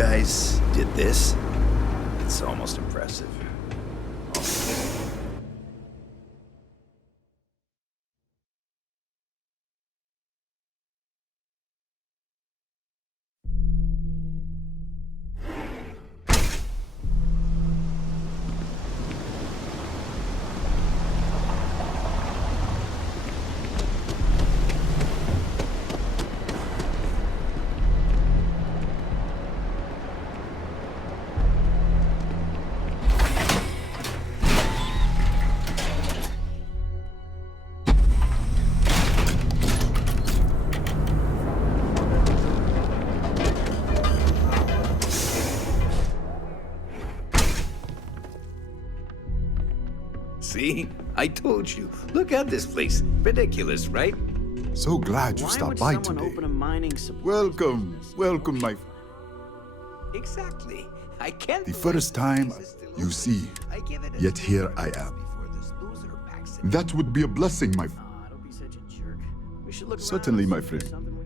guys did this, it's almost impressive. See? I told you. Look at this place. Ridiculous, right? So glad you stopped by today. Open a mining supply Welcome, welcome, my... Exactly. I can't. The first time you see, yet here I am. That would be a blessing, my... Don't be such a jerk. We should look Certainly, around my and see if friend. there's something we-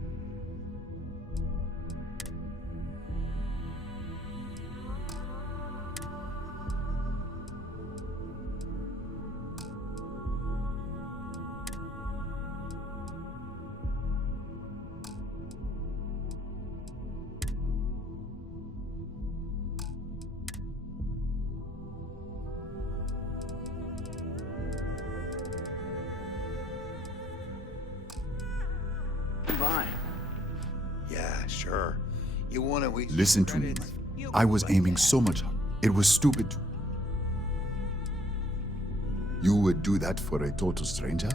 Bye. Yeah, sure. You want to wait? Listen to me, my... I was aiming so much. It was stupid. You would do that for a total stranger?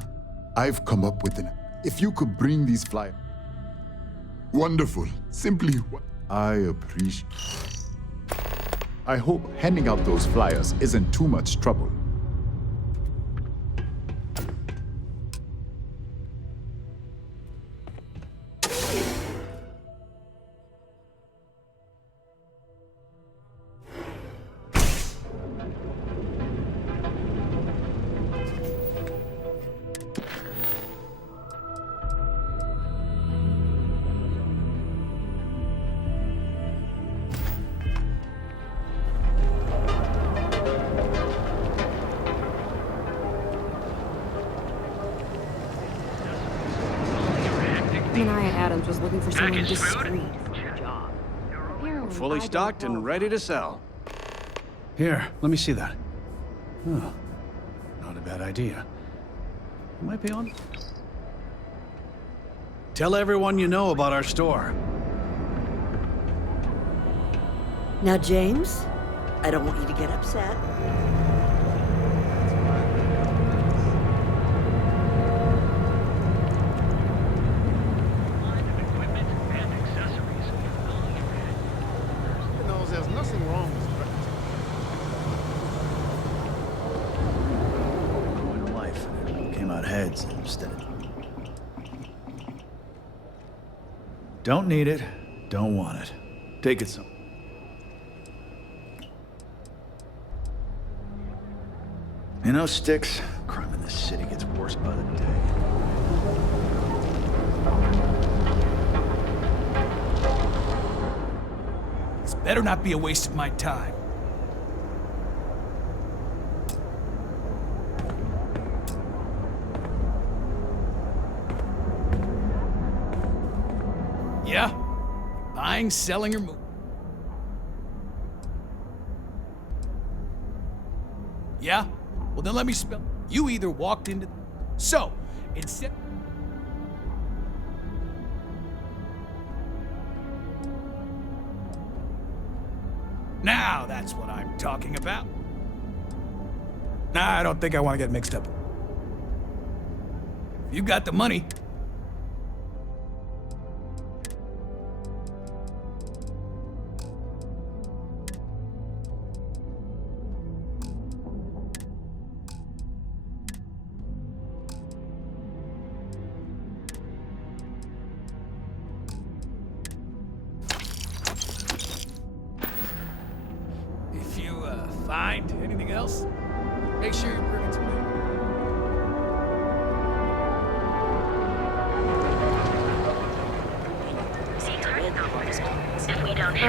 I've come up with an... If you could bring these flyers... Wonderful. Simply... I appreciate... I hope handing out those flyers isn't too much trouble. Mania Adams was looking for someone discreet. We're fully stocked and ready to sell. Here, let me see that. Oh, not a bad idea. You might be on. Tell everyone you know about our store. Now, James, I don't want you to get upset. There's nothing wrong with Point of life. Came out heads instead of... Don't need it. Don't want it. Take it some. You know, Sticks, crime in this city gets worse by the day. This better not be a waste of my time. Yeah? Buying, selling, or moving? Yeah? Well, then let me spell. You either walked into... So, instead... Now that's what I'm talking about. Nah, I don't think I want to get mixed up. You got the money. If you find anything else, make sure you bring it to me.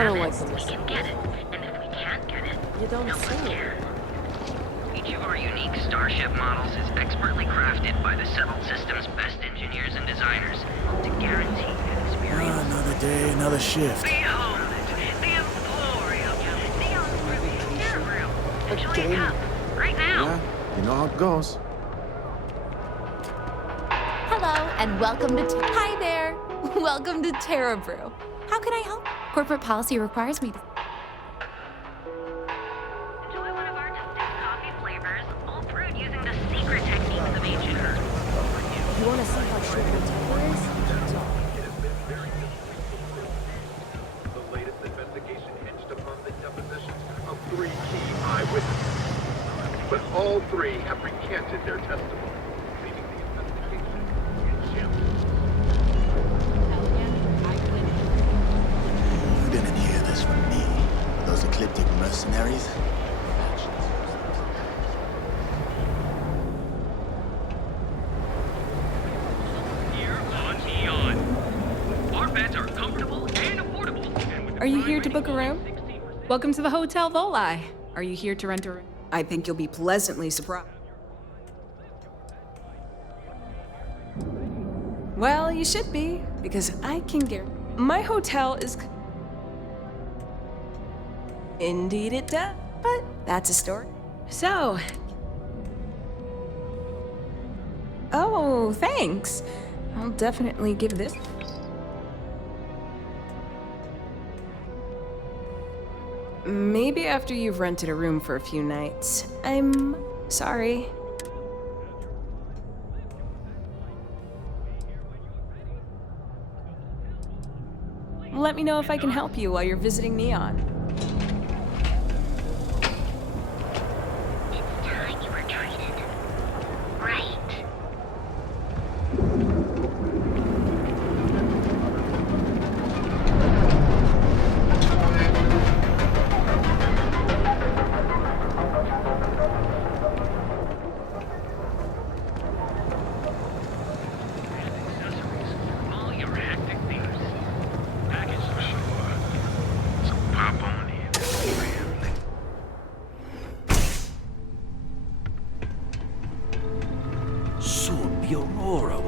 don't have like it, the we list. can get it. And if we can't get it, You don't no one say. cares. Each of our unique Starship models is expertly crafted by the settled system's best engineers and designers to guarantee an experience. Another day, another shift. The Homeland, the Emporium, the Imperial. Enjoy a cup, right now. Yeah, you know how it goes. Hello, and welcome to... Hi there! Welcome to Terra Brew. How can I help? Corporate policy requires me to... Enjoy one of our distinct coffee flavors, all brewed using the secret techniques of ancient herbs. You want to see how short your temper is? The latest investigation hinged upon the depositions of 3 key eyewitnesses. But all 3 have recanted their testimony, leaving the investigation in shambles. You didn't hear this from me. Those ecliptic mercenaries? Here on Eon. Our beds are comfortable and affordable. And with the Are you prime here to book a room? rating of 16%. Welcome to the Hotel Volii. Are you here to rent a room? I think you'll be pleasantly surprised. Well, you should be, because I can guarantee my hotel is. Indeed, it does. But that's a story. So. Oh, thanks. I'll definitely give this. Maybe after you've rented a room for a few nights. I'm sorry. Let me know if I can help you while you're visiting Neon. It's time you were treated. Right. Accessories for all your hectic needs. Package for sure. So pop on in, family. Soon be Aurora.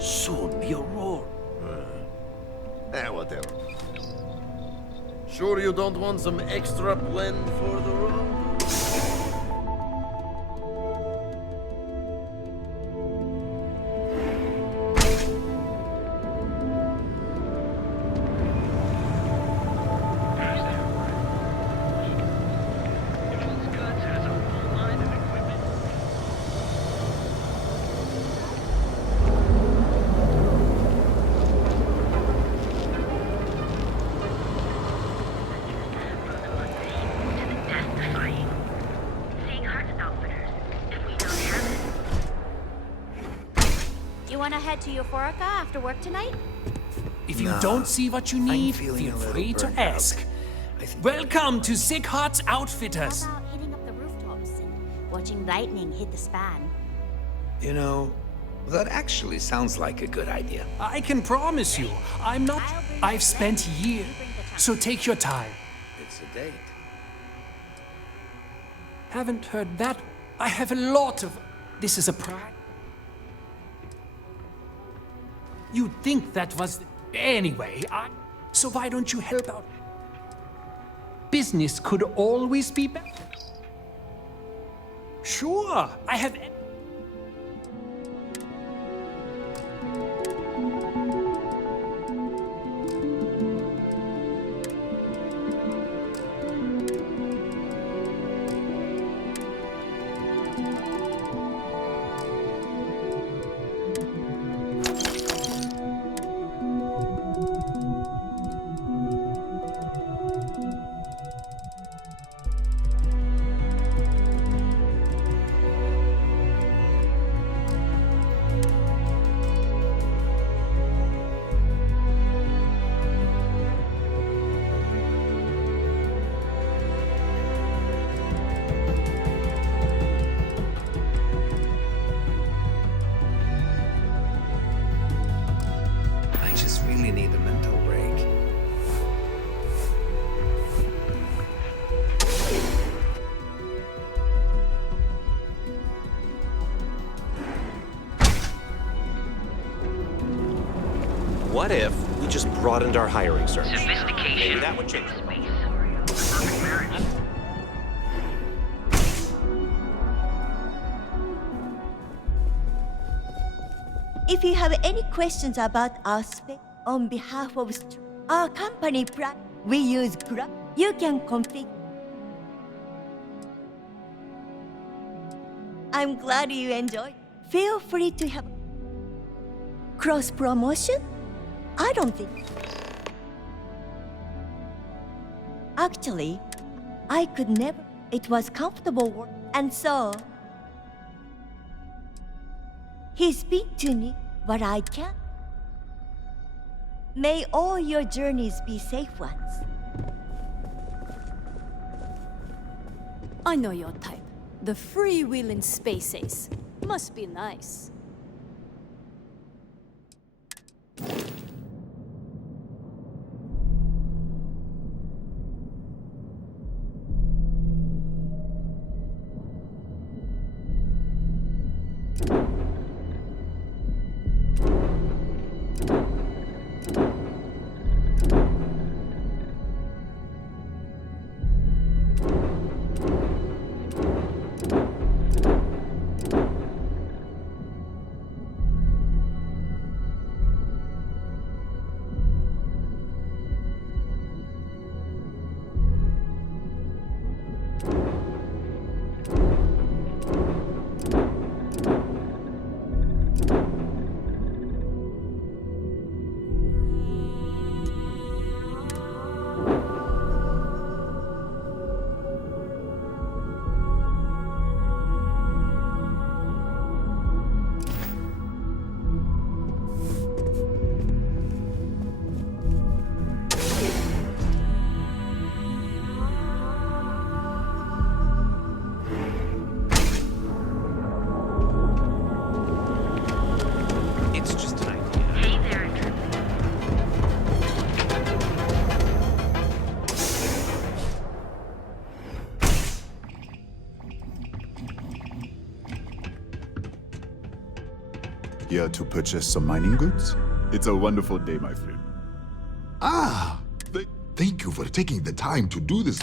Soon be Aurora. Whatever. Sure you don't want some extra blend for the road? Nichols Goods has a full line of equipment. From the mundane to the death-defying. Seeing Hearts Outfitters. If we don't have it, You want to head to Euphorica after work tonight? If you don't see what you need, feeling feel a little free to burnt out. ask. I think Welcome to Zighart's Outfitters. How about hitting up the rooftops and watching lightning hit the span? You know, that actually sounds like a good idea. I can promise you, I'm not. I've spent years. So take your time. It's a date. Haven't heard that? I have a lot of. This is a pride. You'd think that was. Anyway, so why don't you help out? Business could always be better. Sure, I have. What if we just broadened our hiring search? Sophistication Maybe that would change. in space. Perfect marriage. If you have any questions about our spec on behalf of our company, we use Grok. You can configure. I'm glad you enjoyed. Feel free to have cross promotion. I don't think. Actually, I could never. It was comfortable work, and so he speak to me, but I can't. May all your journeys be safe ones. I know your type. The freewheeling space ace. Must be nice. Here to purchase some mining goods? It's a wonderful day, my friend. Ah! Thank you for taking the time to do this.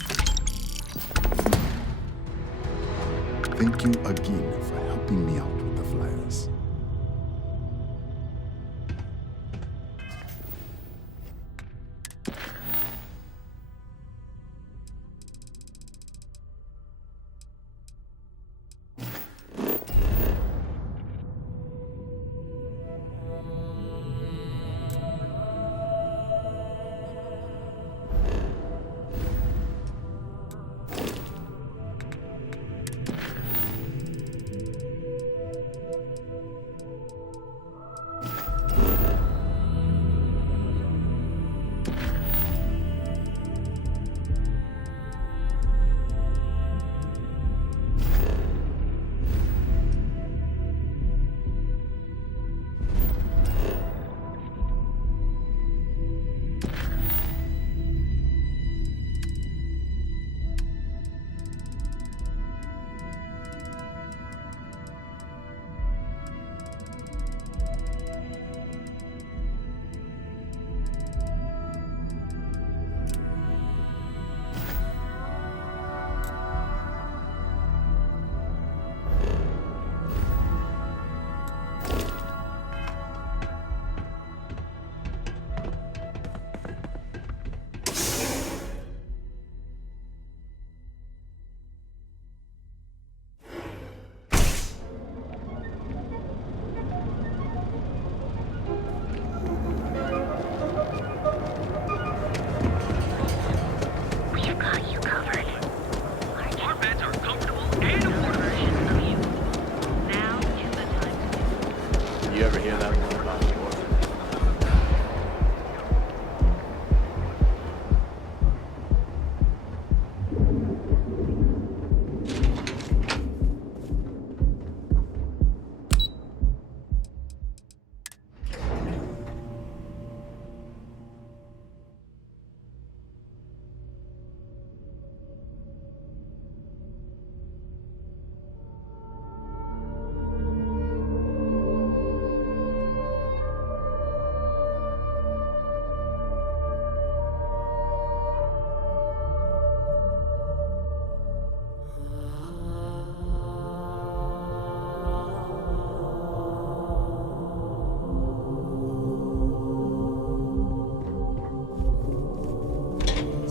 Thank you again for helping me out with the flyers.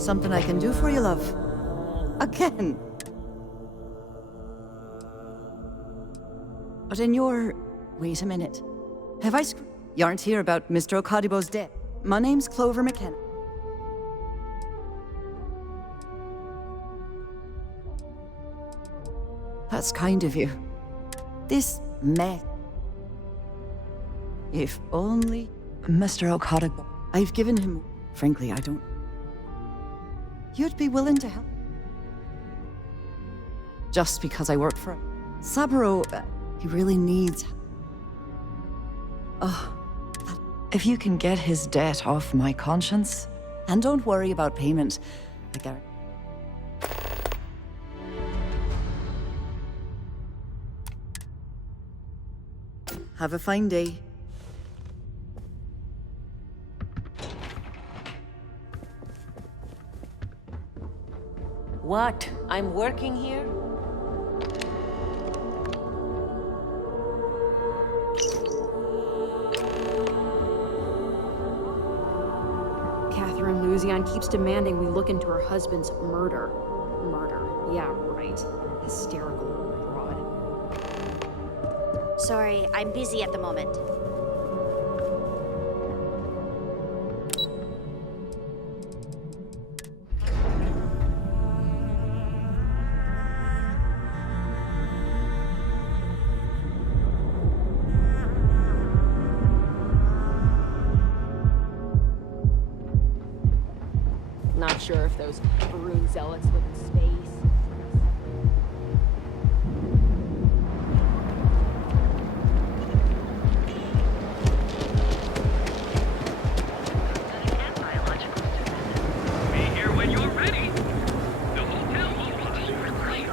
Something I can do for you, love. Again. But in your... Wait a minute. Have I You aren't here about Mr. Okadibo's death. My name's Clover McKenna. That's kind of you. This mess. If only... Mr. Okadibo. I've given him... Frankly, I don't... You'd be willing to help? Just because I work for him. Saburo, he really needs... Oh, if you can get his debt off my conscience, and don't worry about payment, I guarantee. Have a fine day. What? I'm working here? Catherine Luzian keeps demanding we look into her husband's murder. Murder. Yeah, right. Hysterical broad. Sorry, I'm busy at the moment. Not sure if those Varun zealots live in space. Be here when you're ready. The hotel will be wherever you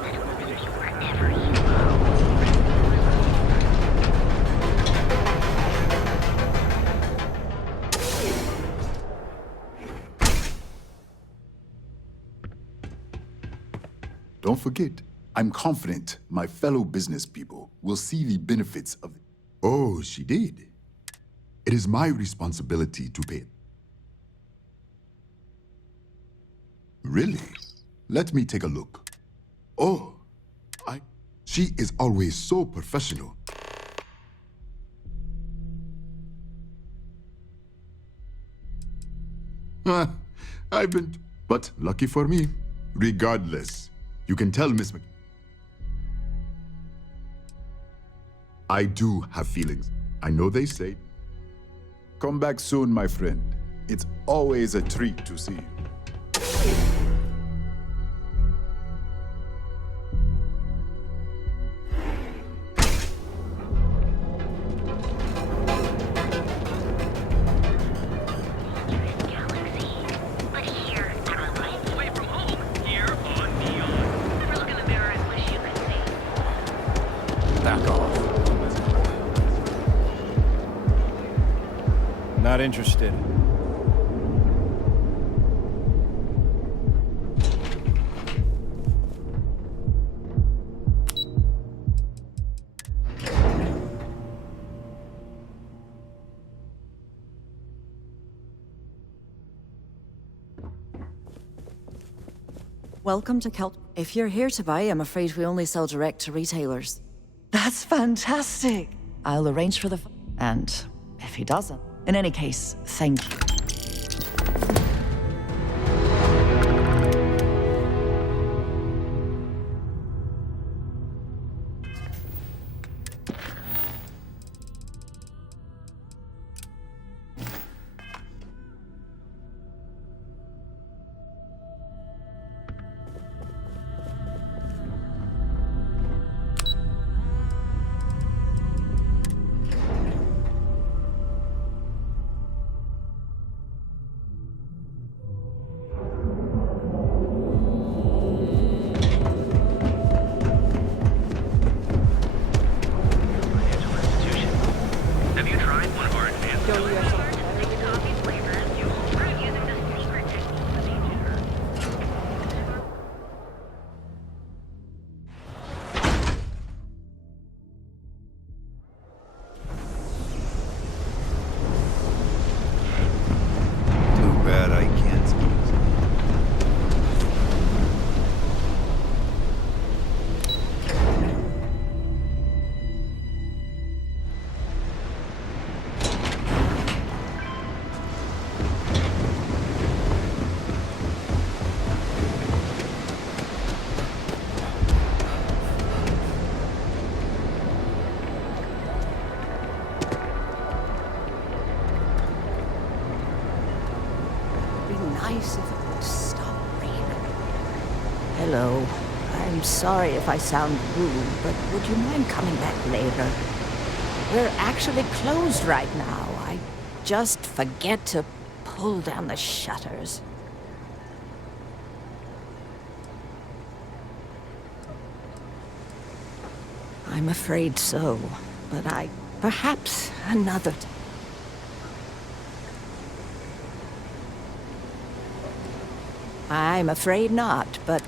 Don't forget, I'm confident my fellow business people will see the benefits of it. Oh, she did. It is my responsibility to pay. Really? Let me take a look. Oh, she is always so professional. But lucky for me, regardless, you can tell Miss Mc... I do have feelings. I know they say... Come back soon, my friend. It's always a treat to see you. Not interested. Welcome to Kelt. If you're here to buy, I'm afraid we only sell direct to retailers. That's fantastic! I'll arrange for the... And if he doesn't... In any case, thank you. I'm sorry if I sound rude, but would you mind coming back later? We're actually closed right now. I just forget to pull down the shutters. I'm afraid so, but perhaps another time. I'm afraid not, but...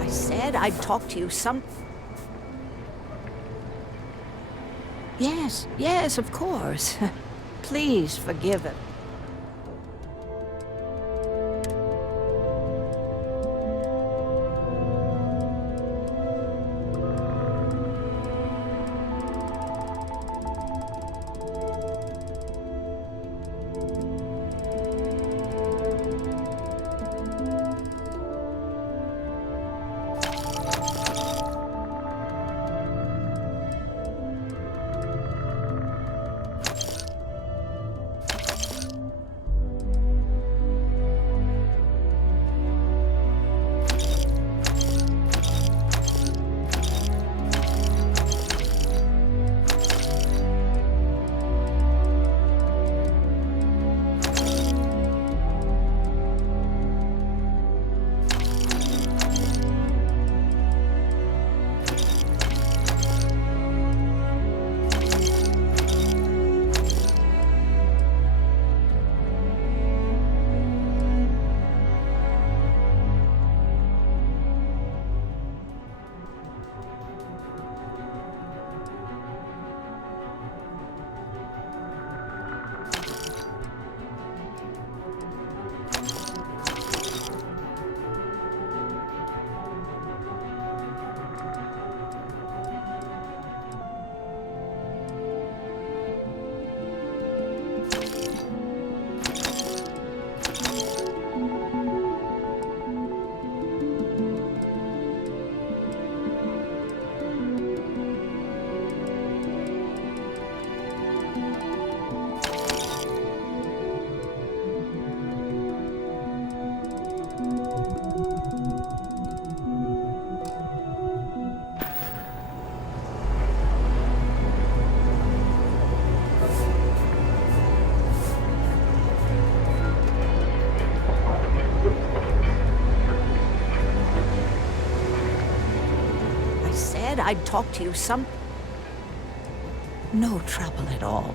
I said I'd talk to you some... Yes, of course. Please forgive it. I'd talk to you some... No trouble at all.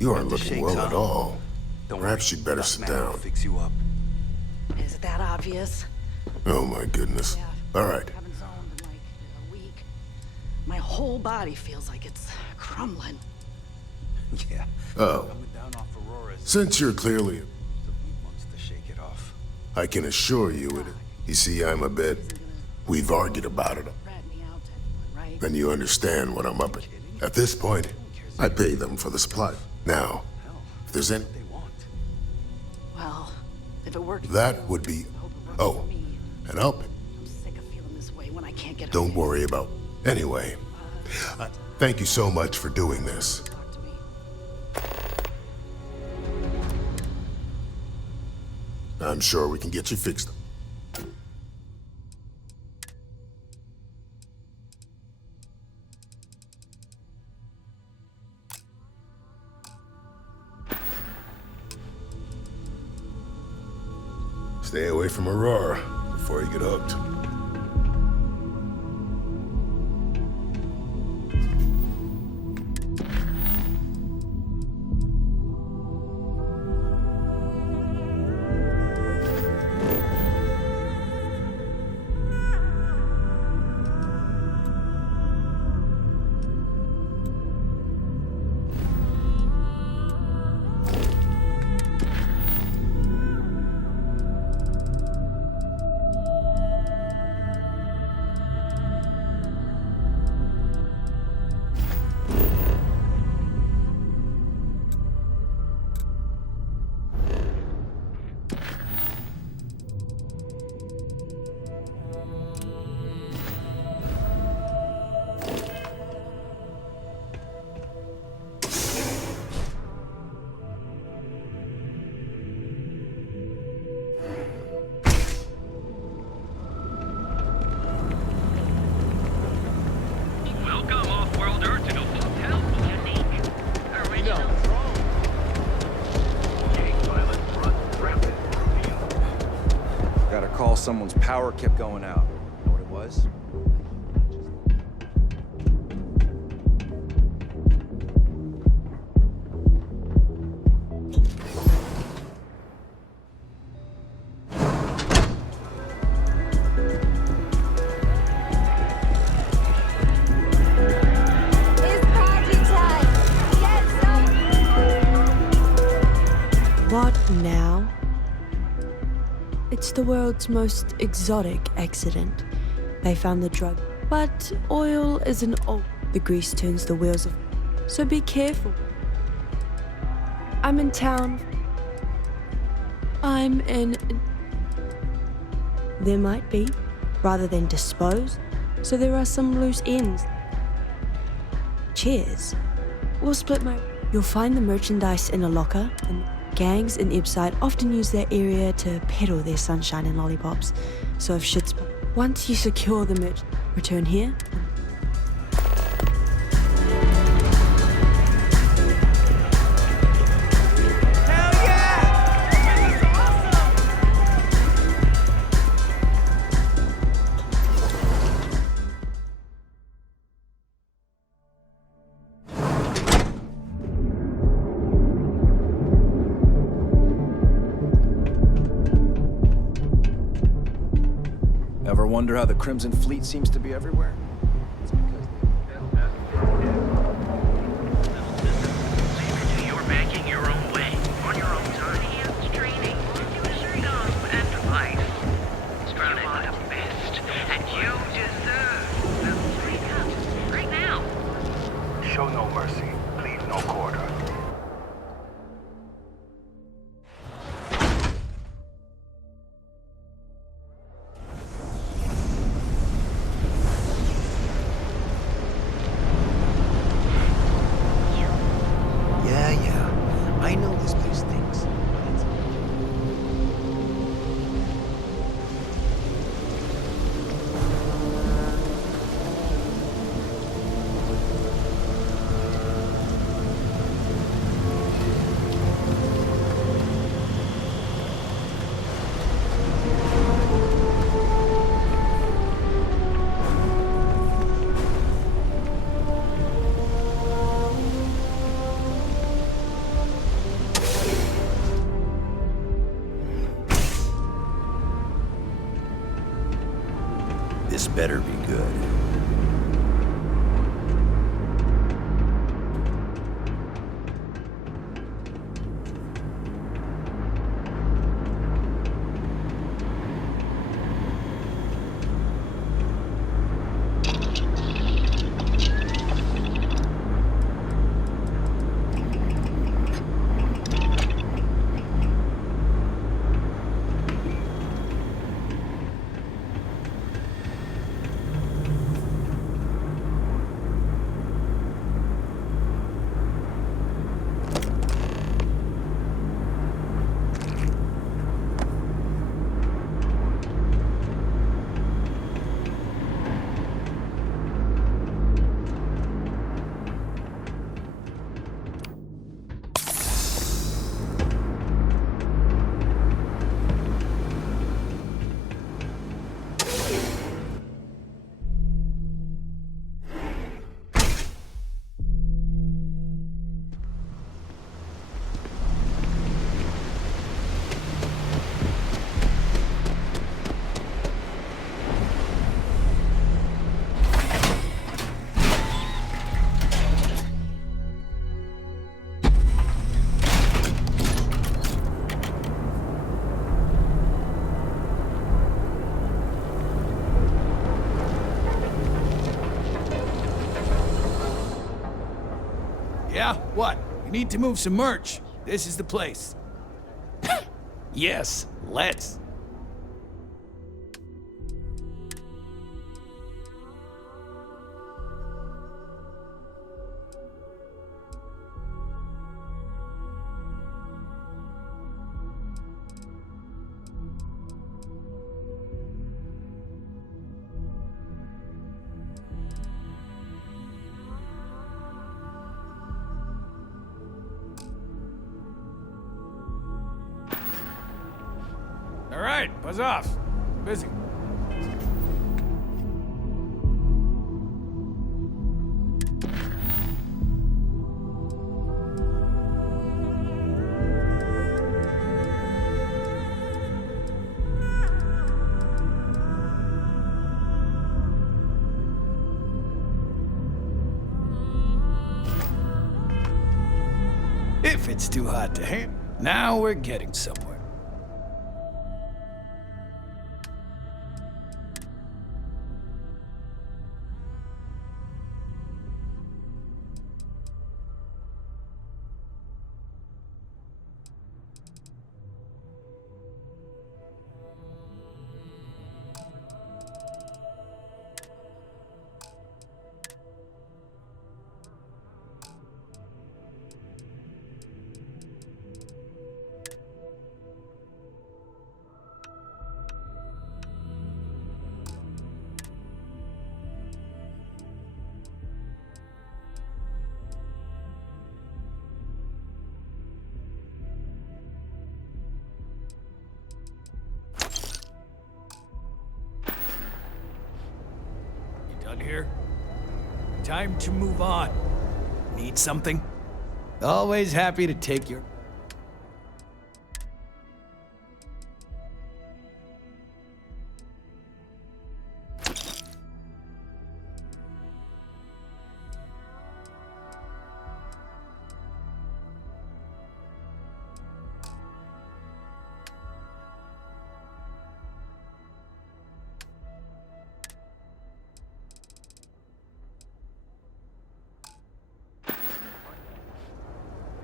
You aren't looking well at all. Perhaps you'd better sit down. Fix you up. Is it that obvious? Oh my goodness. All right. Haven't zoned in like a week. My whole body feels like it's crumbling. Yeah. Oh. Since you're clearly... Wants to shake it off. I can assure you it... You see, I'm a bit... We've argued about it. And you understand what I'm up at. At this point, I pay them for the supply. Now, if there's any... Well, if it worked... That would be... Oh, and I'll... Don't worry about... Anyway, thank you so much for doing this. I'm sure we can get you fixed. Stay away from Aurora before you get hooked. Someone's power kept going out. You know what it was? It's party time! Get some! What now? It's the world's most exotic accident. They found the drug, but oil is an old. The grease turns the wheels of. So be careful. I'm in town. I'm in. There might be, rather than dispose. So there are some loose ends. Cheers. We'll split my. You'll find the merchandise in a locker, and gangs in Ibside often use their area to peddle their sunshine and lollipops. So if shit's... Once you secure the merch, return here. Ever wonder how the Crimson Fleet seems to be everywhere? It's because You're banking your own way, on your own time. Enhanced training, freedom, and life. Surrounded by the best, and you deserve the freedom. Right now. Show no mercy, leave no quarter. I know this place stinks. This better be good. Yeah? What? You need to move some merch. This is the place. Yes, let's. All right, buzz off. I'm busy. If it's too hot to handle, now we're getting somewhere. Done here? Time to move on. Need something? Always happy to take your...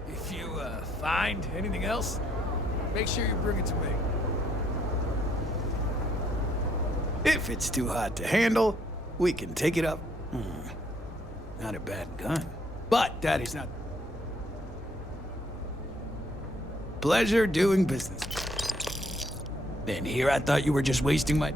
If you, find anything else, make sure you bring it to me. If it's too hot to handle, we can take it up. Not a bad gun. But that is not... Pleasure doing business. And here I thought you were just wasting my...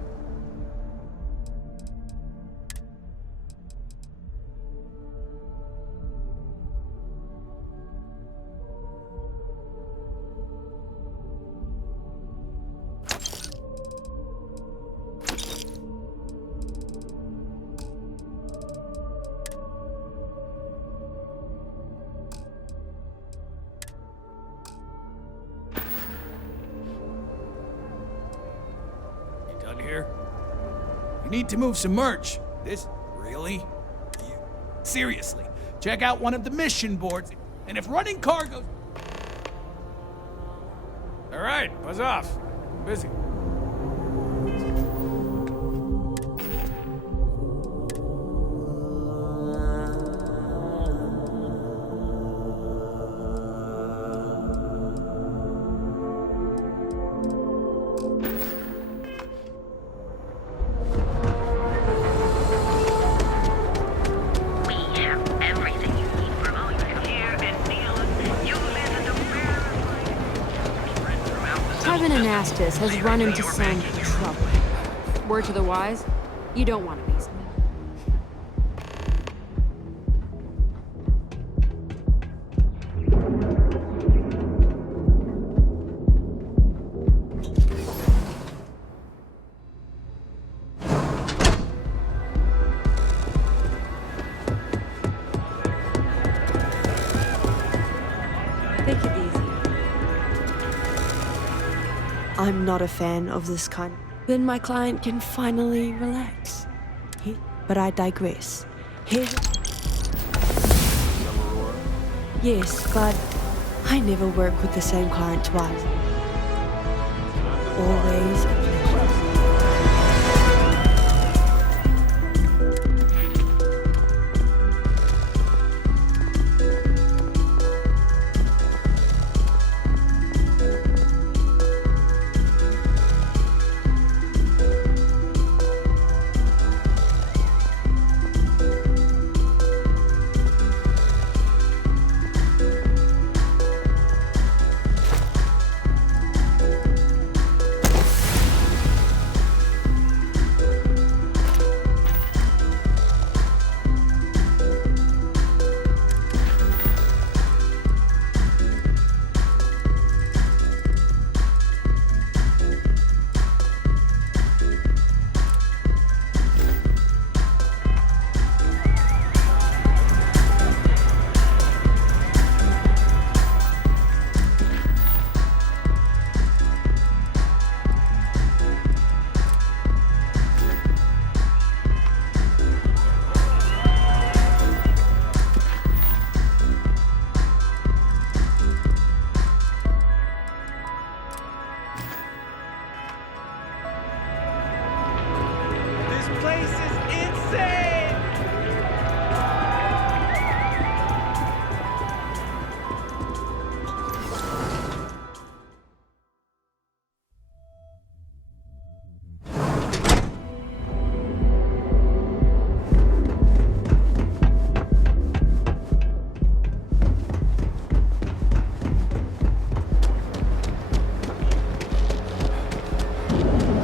Here. You need to move some merch. This, really? Seriously, check out one of the mission boards, and if running cargo... All right, buzz off. I'm busy. Kevin Anastas has run into some trouble. Word to the wise, you don't want to be. Take it easy. I'm not a fan of this kind. Then my client can finally relax. But I digress. Yes, but I never work with the same client twice. Always a pleasure. insane!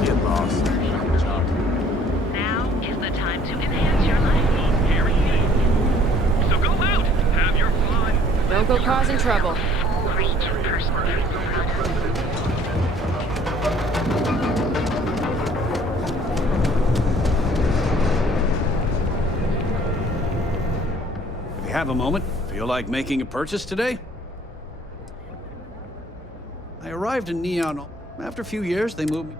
Get lost. Now is the time to enhance your life. So go out, have your fun. Don't go causing trouble. Great personal. If you have a moment, feel like making a purchase today? I arrived in Neon. After a few years, they moved me.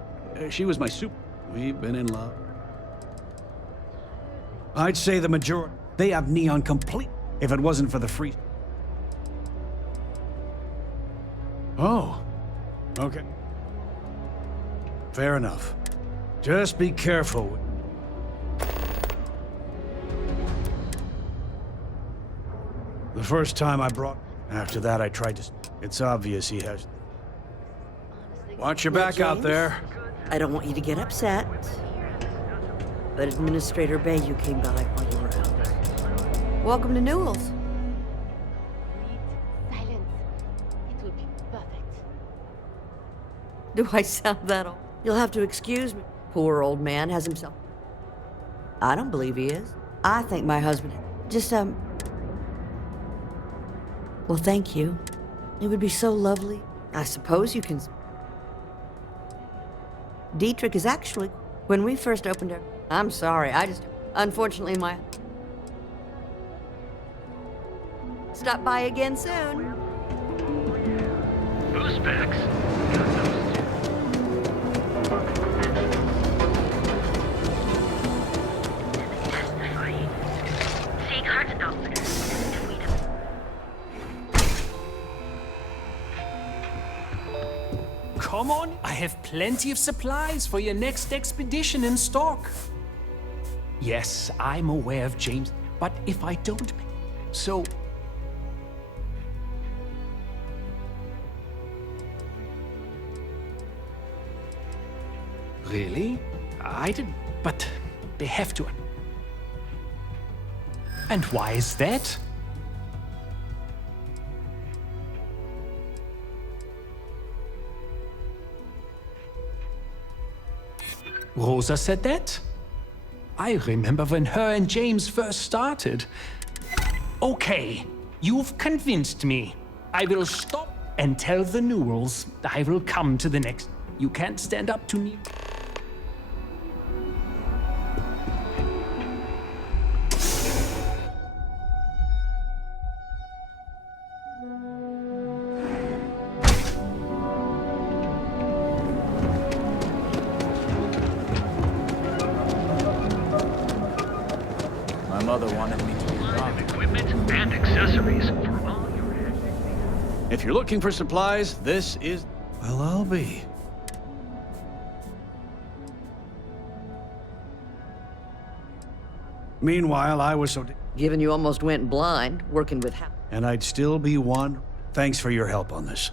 She was my super. We've been in love. I'd say the majority. They have Neon complete. If it wasn't for the free. Oh. Okay. Fair enough. Just be careful. The first time I brought. After that, I tried to. It's obvious he has. Watch your back out there. I don't want you to get upset, but Administrator Bayou came by while you were out. Welcome to Newell's. Silence. It will be perfect. Do I sound that old? You'll have to excuse me. Poor old man has himself. I don't believe he is. I think my husband. Just, Well, thank you. It would be so lovely. I suppose you can. Dietrich is actually. When we first opened her. I'm sorry, Unfortunately, my. Stop by again soon. Who's Bex? See Cardinals. Come on, I have plenty of supplies for your next expedition in stock. Yes, I'm aware of James, but if I don't... So... Really? I did... But they have to... And why is that? Rosa said that? I remember when her and James first started. Okay, you've convinced me. I will stop and tell the Newells I will come to the next. You can't stand up to me. My mother wanted me to be wrong. Equipment and accessories for all your. If you're looking for supplies, this is... Well, I'll be. Meanwhile, I was so... Given you almost went blind, working with... And I'd still be one. Thanks for your help on this.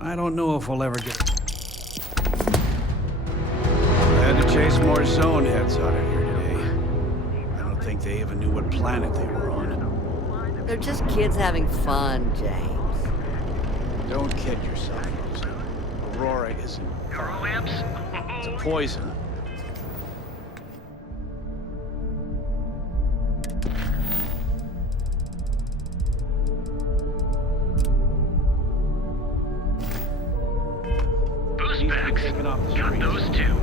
I don't know if we'll ever get... I had to chase more zone heads out of here today. I don't think they even knew what planet they were on. They're just kids having fun, James. Don't kid yourself, Rosa. Aurora isn't... It's a poison. Got those two.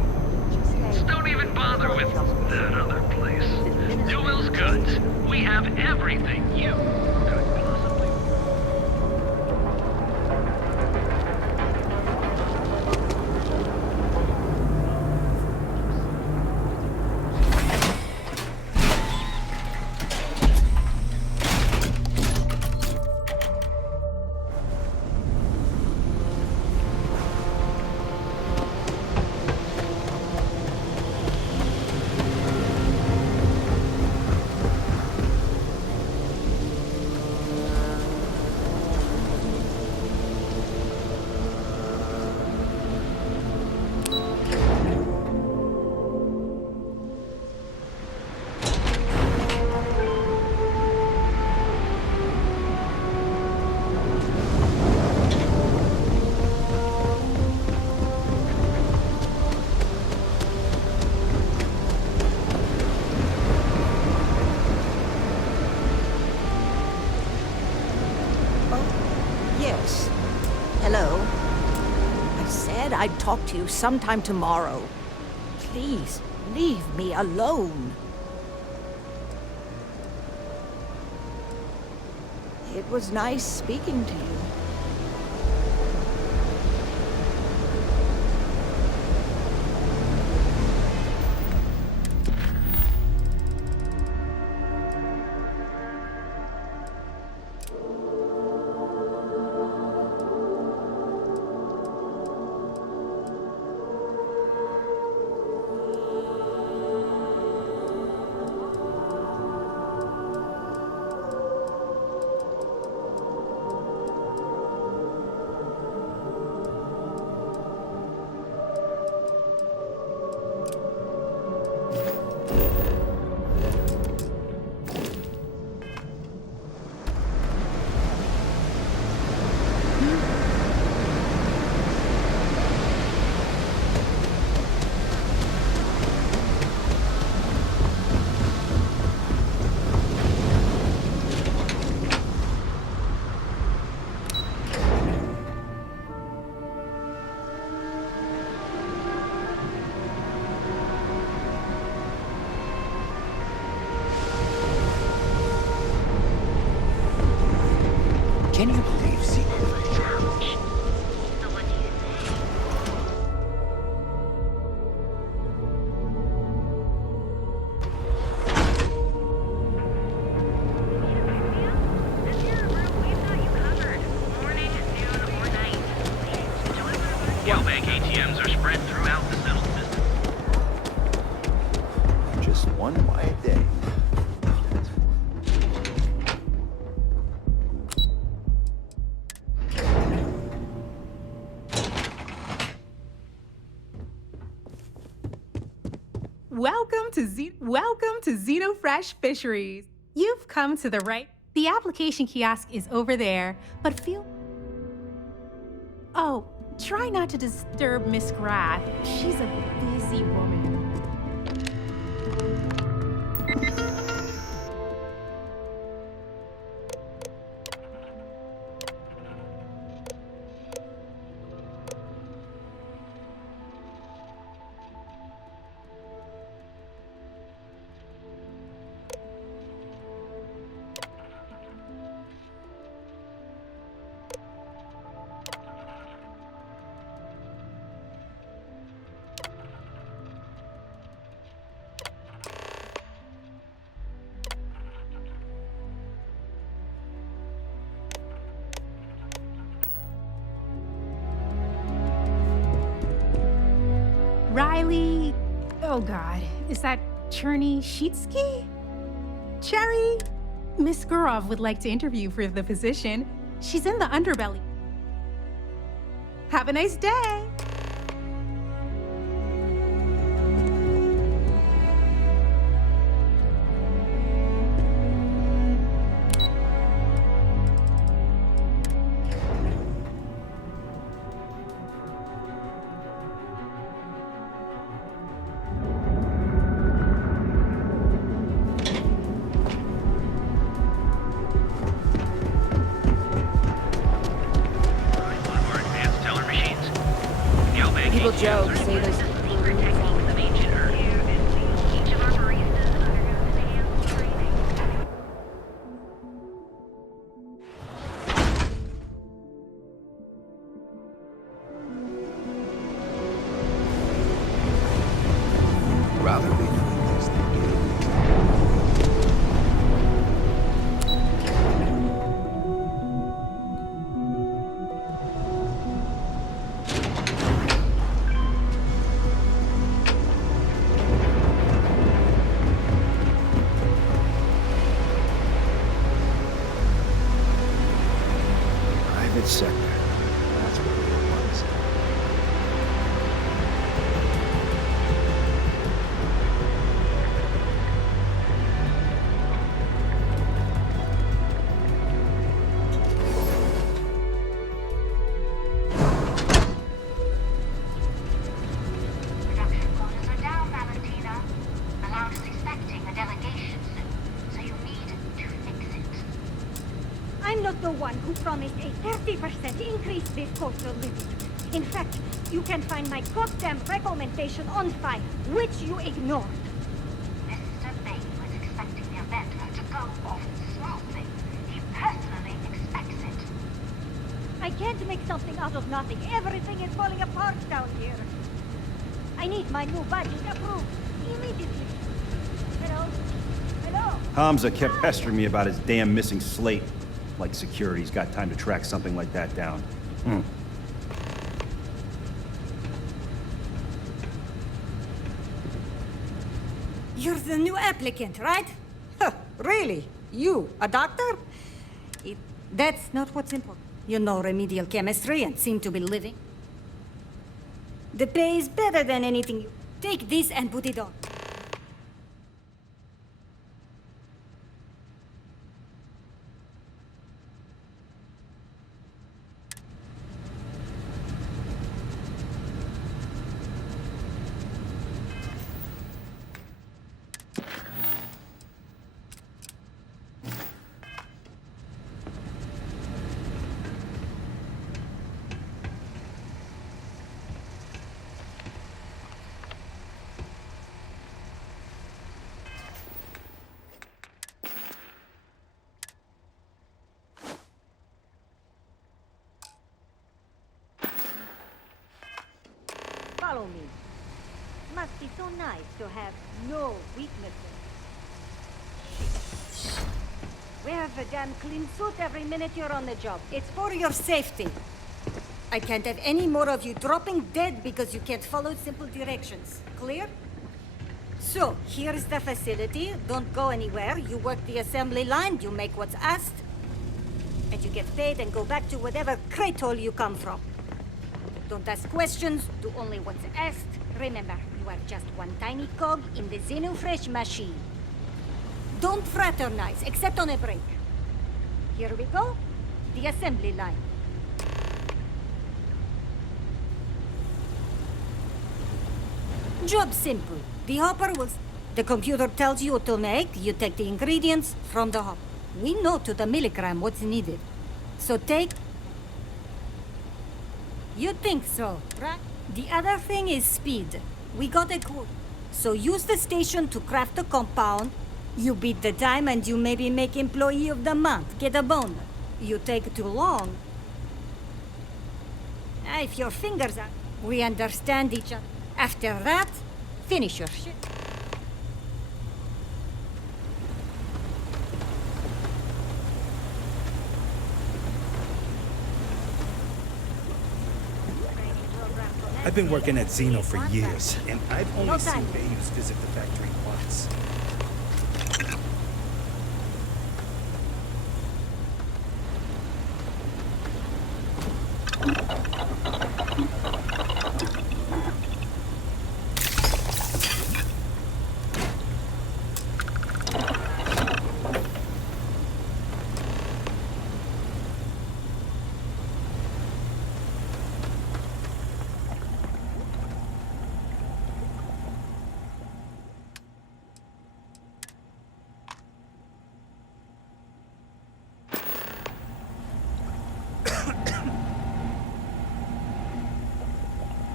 Just don't even bother with that other place. Newell's Goods. We have everything you could possibly. I'd talk to you sometime tomorrow. Please, leave me alone. It was nice speaking to you. Can you believe Galbank ATMs are spread throughout the settled system. Just one quiet day. Welcome to Xenofresh Fisheries. You've come to the right. The application kiosk is over there, but Oh, try not to disturb Miss Grath. She's a busy woman. Riley... Oh God, is that Cherny-Sheetsky? Cherry? Miss Gurov would like to interview for the position. She's in the underbelly. Have a nice day! People joke, say there's rather be doing this than doing Private sector. That's what it was. I'm not the one who promised a 30% increase this coastal living. In fact, you can find my goddamn recommendation on file, which you ignored. Mr. Bain was expecting the event to go off smoothly. He personally expects it. I can't make something out of nothing. Everything is falling apart down here. I need my new budget approved immediately. Hello? Hello? Hamza kept pestering me about his damn missing slate. Like security's got time to track something like that down. You're the new applicant, right? Huh, really? You, a doctor? That's not what's important. You know remedial chemistry and seem to be living. The pay is better than anything. Take this and put it on. Follow me. Must be so nice to have no weaknesses. Shit. Wear the damn clean suit every minute you're on the job. It's for your safety. I can't have any more of you dropping dead because you can't follow simple directions. Clear? So, here's the facility. Don't go anywhere. You work the assembly line, you make what's asked, and you get paid and go back to whatever crate hole you come from. Don't ask questions, do only what's asked. Remember, you are just one tiny cog in the Xenofresh machine. Don't fraternize, except on a break. Here we go. The assembly line. Job simple. The hopper will... The computer tells you what to make. You take the ingredients from the hopper. We know to the milligram what's needed. So take... You think so, right? The other thing is speed. We got a code. So use the station to craft a compound. You beat the time and you maybe make employee of the month. Get a bonus. You take too long. If your fingers are... We understand each other. After that, finish your shit. I've been working at Xeno for years, and I've only No seen time. Bayus visit the factory once.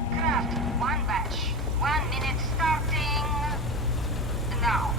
Craft one batch. 1 minute starting now.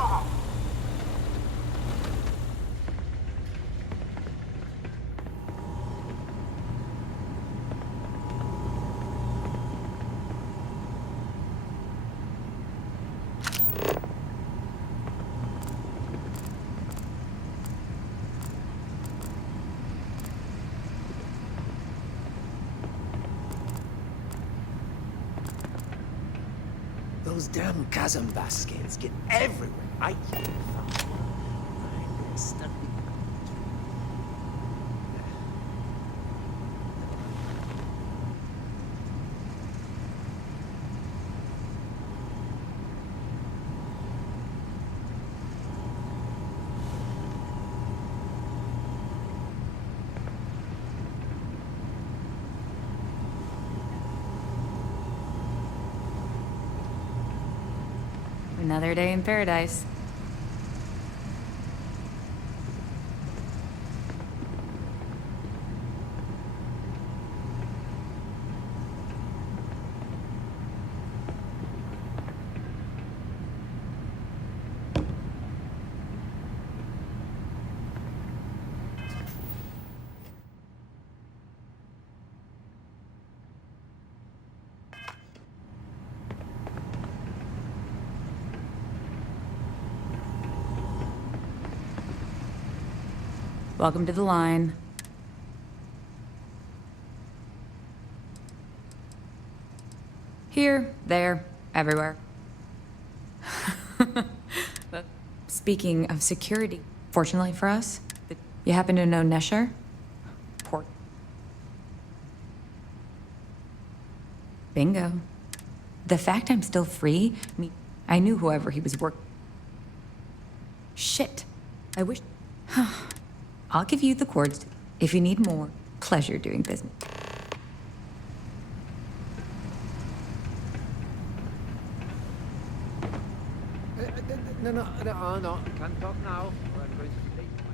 fall. Those damn Kazambas get everywhere. I can't find this. Another day in paradise. Welcome to the line. Here, there, everywhere. Speaking of security, fortunately for us, you happen to know Nesher? Port. Bingo. The fact I'm still free, I knew whoever he was Shit. I wish... I'll give you the cords if you need more. Pleasure doing business. No. Can't talk now. I'm going to take my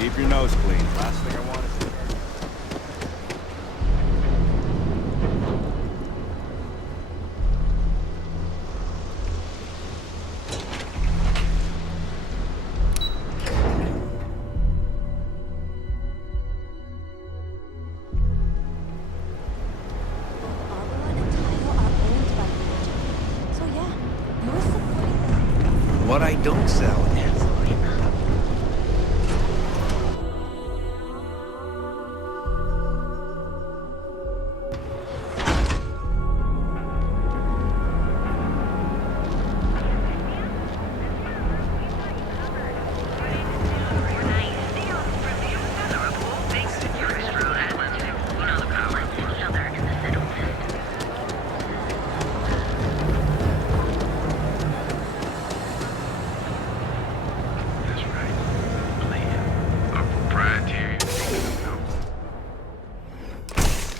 Keep your nose clean. Last thing I want is... What I don't sell,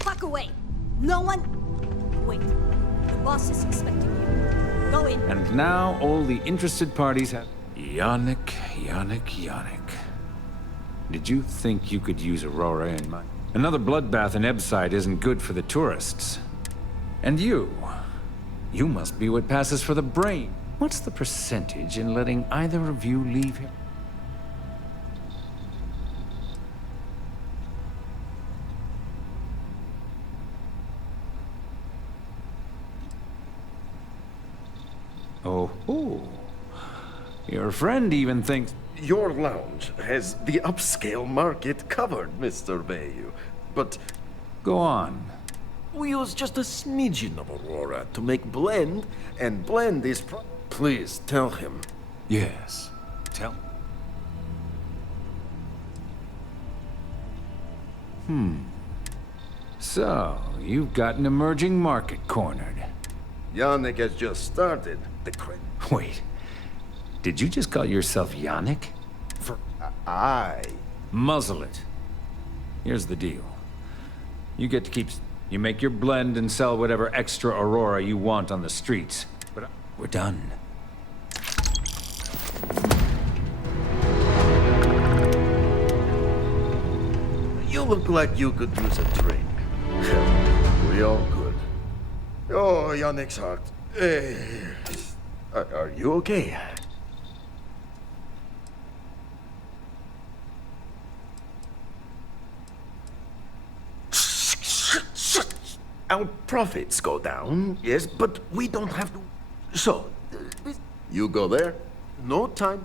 Fuck away! No one... Wait. The boss is expecting you. Go in. And now all the interested parties have... Yannick. Did you think you could use Aurora in my... Another bloodbath in Ebside isn't good for the tourists. And you must be what passes for the brain. What's the percentage in letting either of you leave here? Oh. Your friend even thinks... Your lounge has the upscale market covered, Mr. Bayou. But... Go on. We use just a smidgen of Aurora to make blend, and blend is... Please, tell him. Yes, tell... So, you've got an emerging market cornered. Yannick has just started. Wait. Did you just call yourself Yannick? I... Muzzle it. Here's the deal. You get to keep... You make your blend and sell whatever extra Aurora you want on the streets. But we're done. You look like you could use a drink. We all could. Oh, Yannick's heart. Are you okay? Our profits go down, yes, but we don't have to. So, you go there, no time.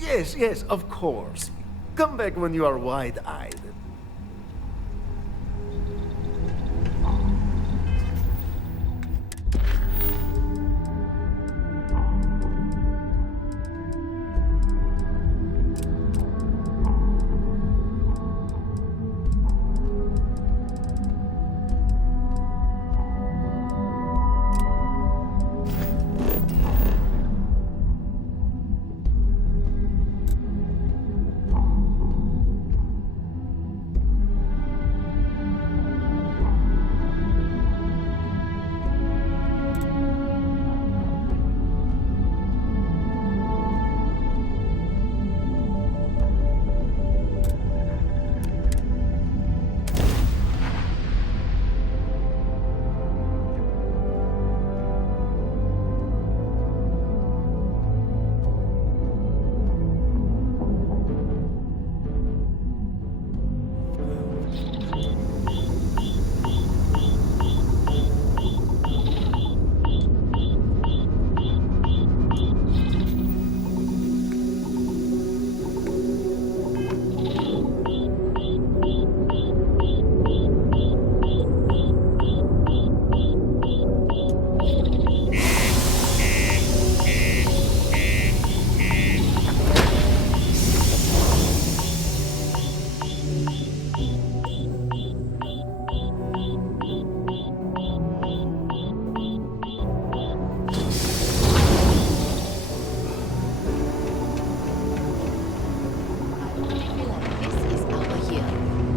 Yes, yes, of course. Come back when you are wide-eyed.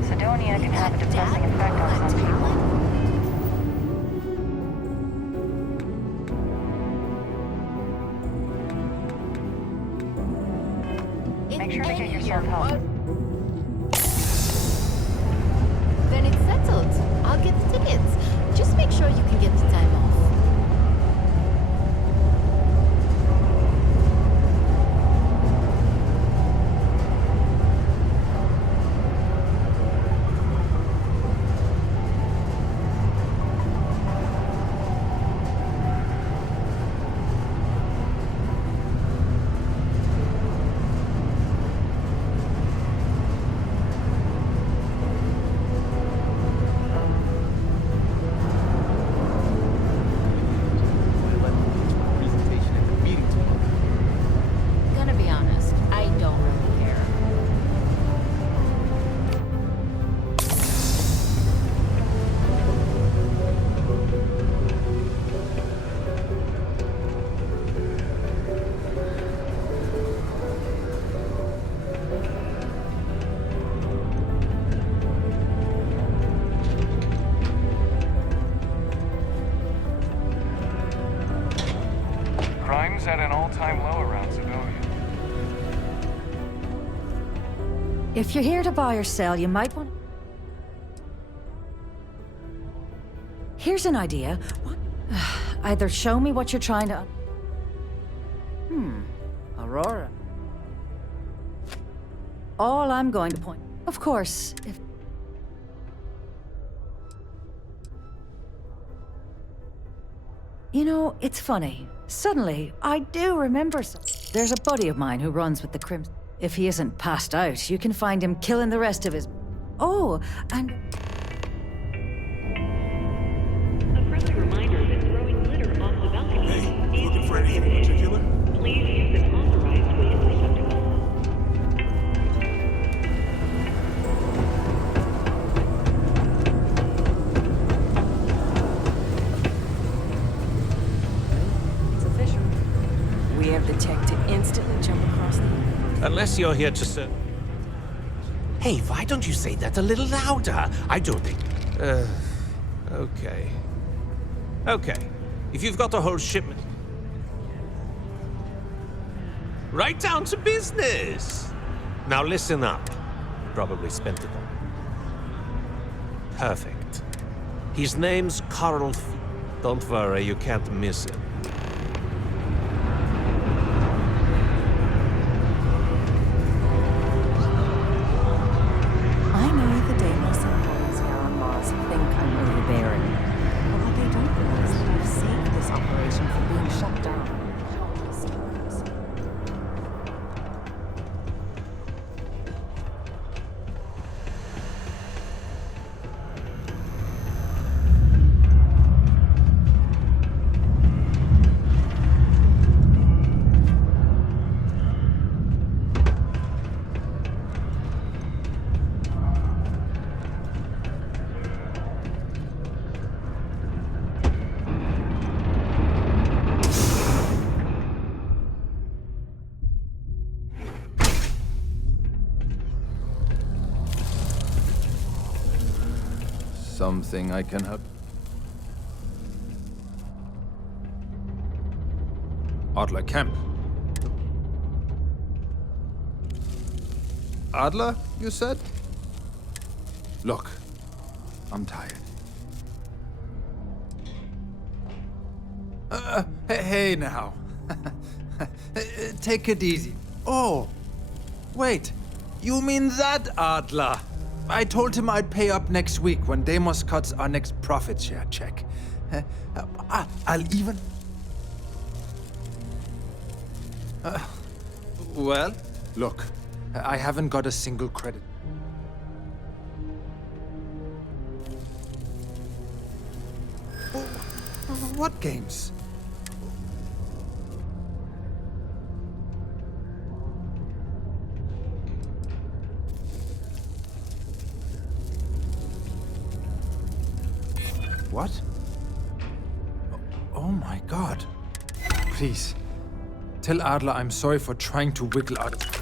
Sidonia can have a depressing effect on some people. Make sure to get yourself help. Then it's settled. I'll get the tickets. Just make sure you can get the time off. Crime's at an all-time low around Sidonia. If you're here to buy or sell, you might want... Here's an idea. Either show me what you're trying to... Aurora. All I'm going to point... Of course, if... You know, it's funny. Suddenly, I do remember There's a buddy of mine who runs with the Crimson. If he isn't passed out, you can find him killing the rest of his... Oh, and... A friendly reminder that throwing litter off the balcony... Hey, looking for anything in particular? Please use an authorized waste receptacle. Unless you're here to serve. Hey, why don't you say that a little louder? I don't think. Okay. Okay. If you've got a whole shipment. Right down to business! Now listen up. Probably spent it all. Perfect. His name's Carl Don't worry, you can't miss him. I know the Deimos employees here on Mars think I'm overbearing. But what they don't realize is that I've saved this operation from being shut down. Something I can help. Adler Camp. Adler, you said? Look, I'm tired. Hey now. Take it easy. Oh, wait. You mean that Adler? I told him I'd pay up next week when Deimos cuts our next profit share check. I'll even... well, look, I haven't got a single credit. What games? What? Oh my god. Please, tell Adler I'm sorry for trying to wiggle out of...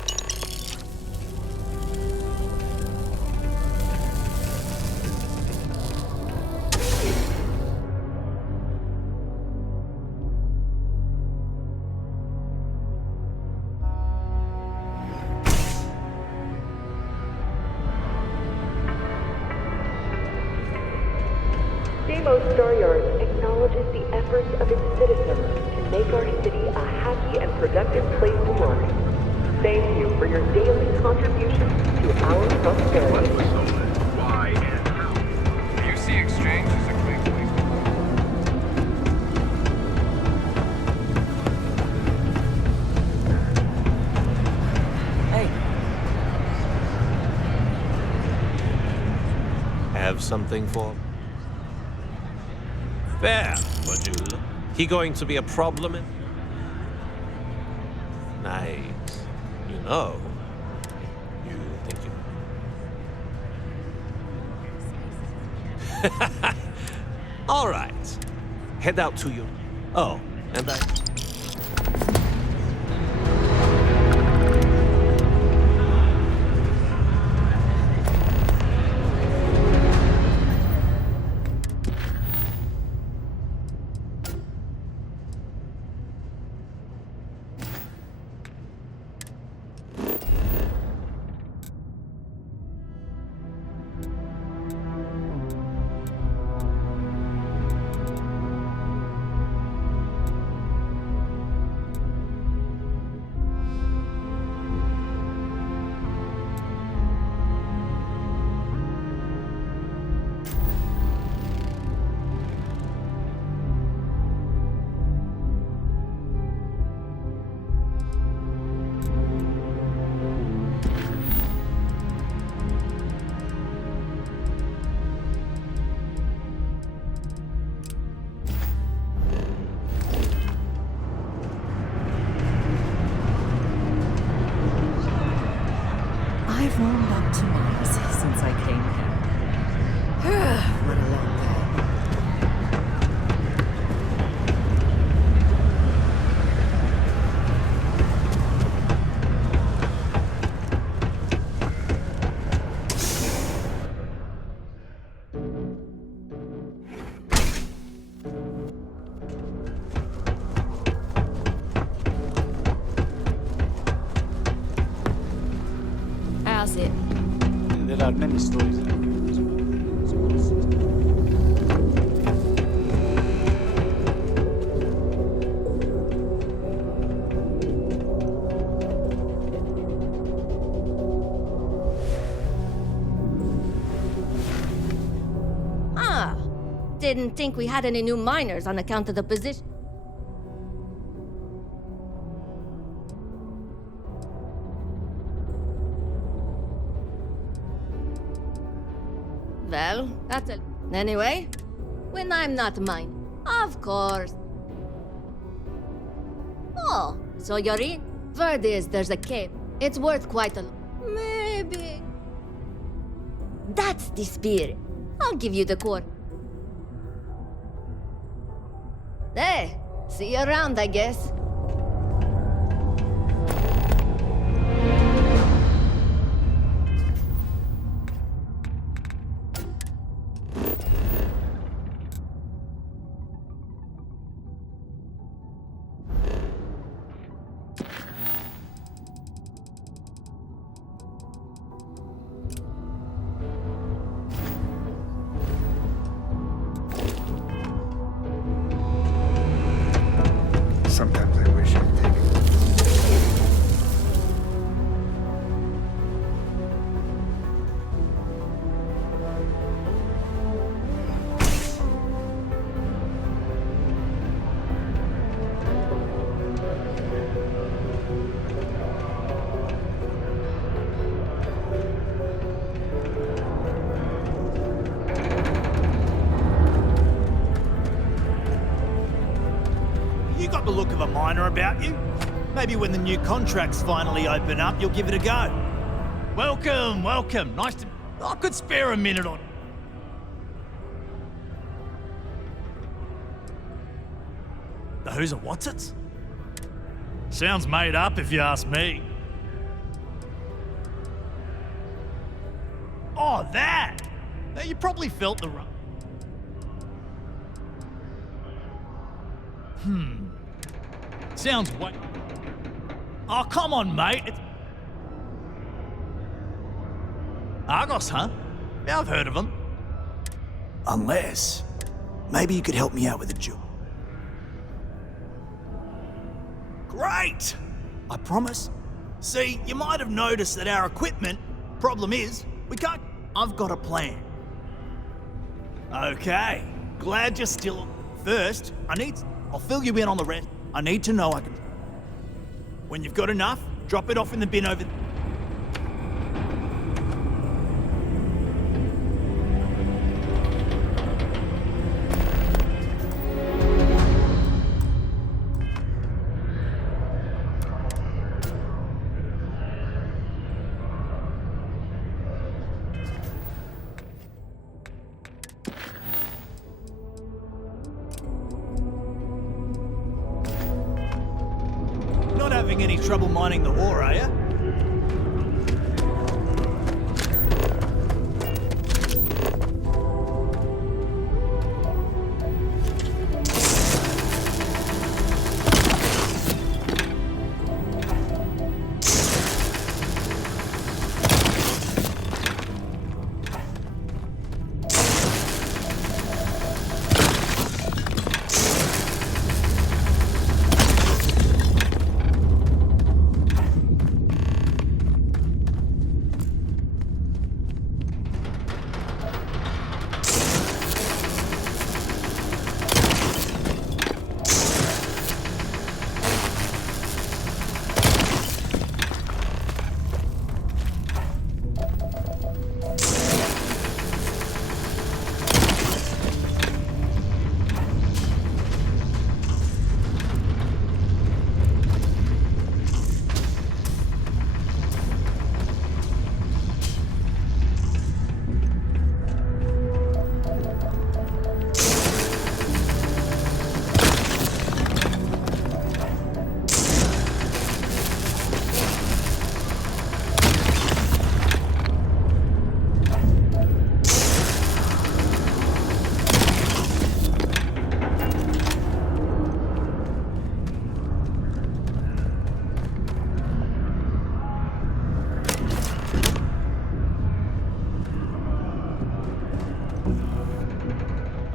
Deimos Star Yards acknowledges the efforts of its citizens to make our city a happy and productive place to work. Thank you for your daily contributions to our prosperity. Why and how? The UC Exchange is a great place to work. Hey. Have something for? There, Module. He going to be a problem? Nice. You know. You think you... All right. Head out to you. Oh, and I... I've warmed up to Mars since I came here. What a long day. That's it. There are many stories. Ah, didn't think we had any new miners on account of the position. Well, that's a... Anyway, when I'm not mining, of course. Oh, so you're in? Word is there's a cave. It's worth quite a lot. Maybe. That's the spirit. I'll give you the quarter. Hey, see you around, I guess. Sometimes I wish I'd take it. You got the look of a miner about you. Maybe when the new contracts finally open up, you'll give it a go. Welcome, welcome. Nice to... I could spare a minute on... The who's a what's it? Sounds made up if you ask me. Oh, that! Now, you probably felt the run. Sounds way... Oh, come on, mate. It's... Argos, huh? Yeah, I've heard of them. Unless, maybe you could help me out with a job. Great! I promise. See, you might have noticed that our equipment... Problem is, we can't... I've got a plan. Okay. Glad you're still... First, I'll fill you in on the rest. I need to know I can... When you've got enough, drop it off in the bin over... Not having any trouble mining the ore, are you?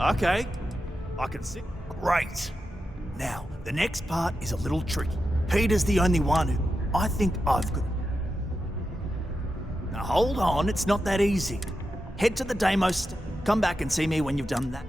Okay, I can see. Great. Now, the next part is a little tricky. Peter's the only one who I think I've got. Now hold on, it's not that easy. Head to the Deimos. Come back and see me when you've done that.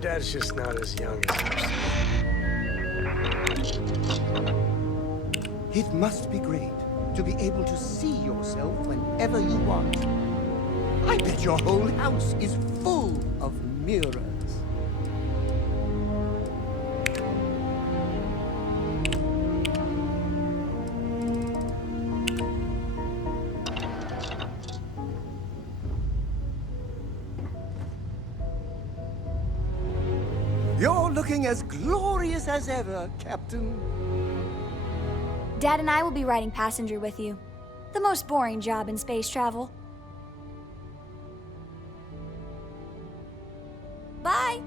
Dad's just not as young as ours. It must be great to be able to see yourself whenever you want. I bet your whole house is full of mirrors. You're looking as glorious as ever, Captain. Dad and I will be riding passenger with you. The most boring job in space travel. Bye!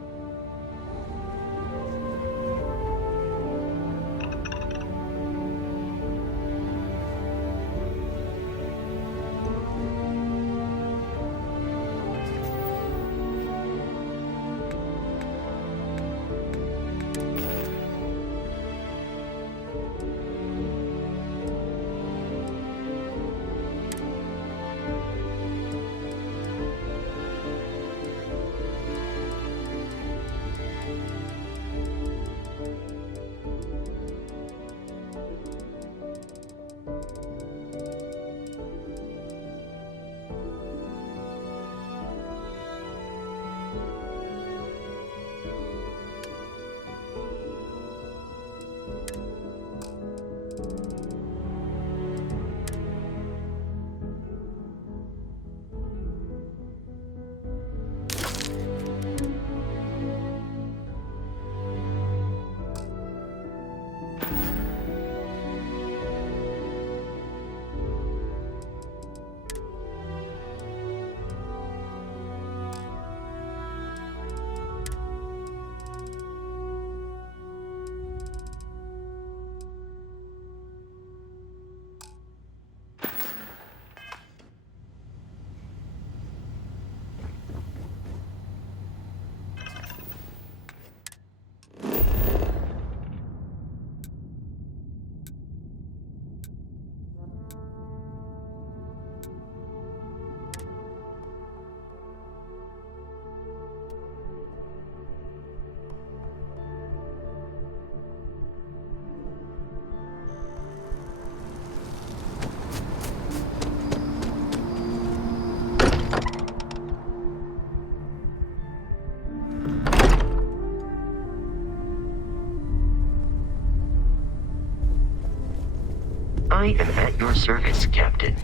I am at your service, Captain.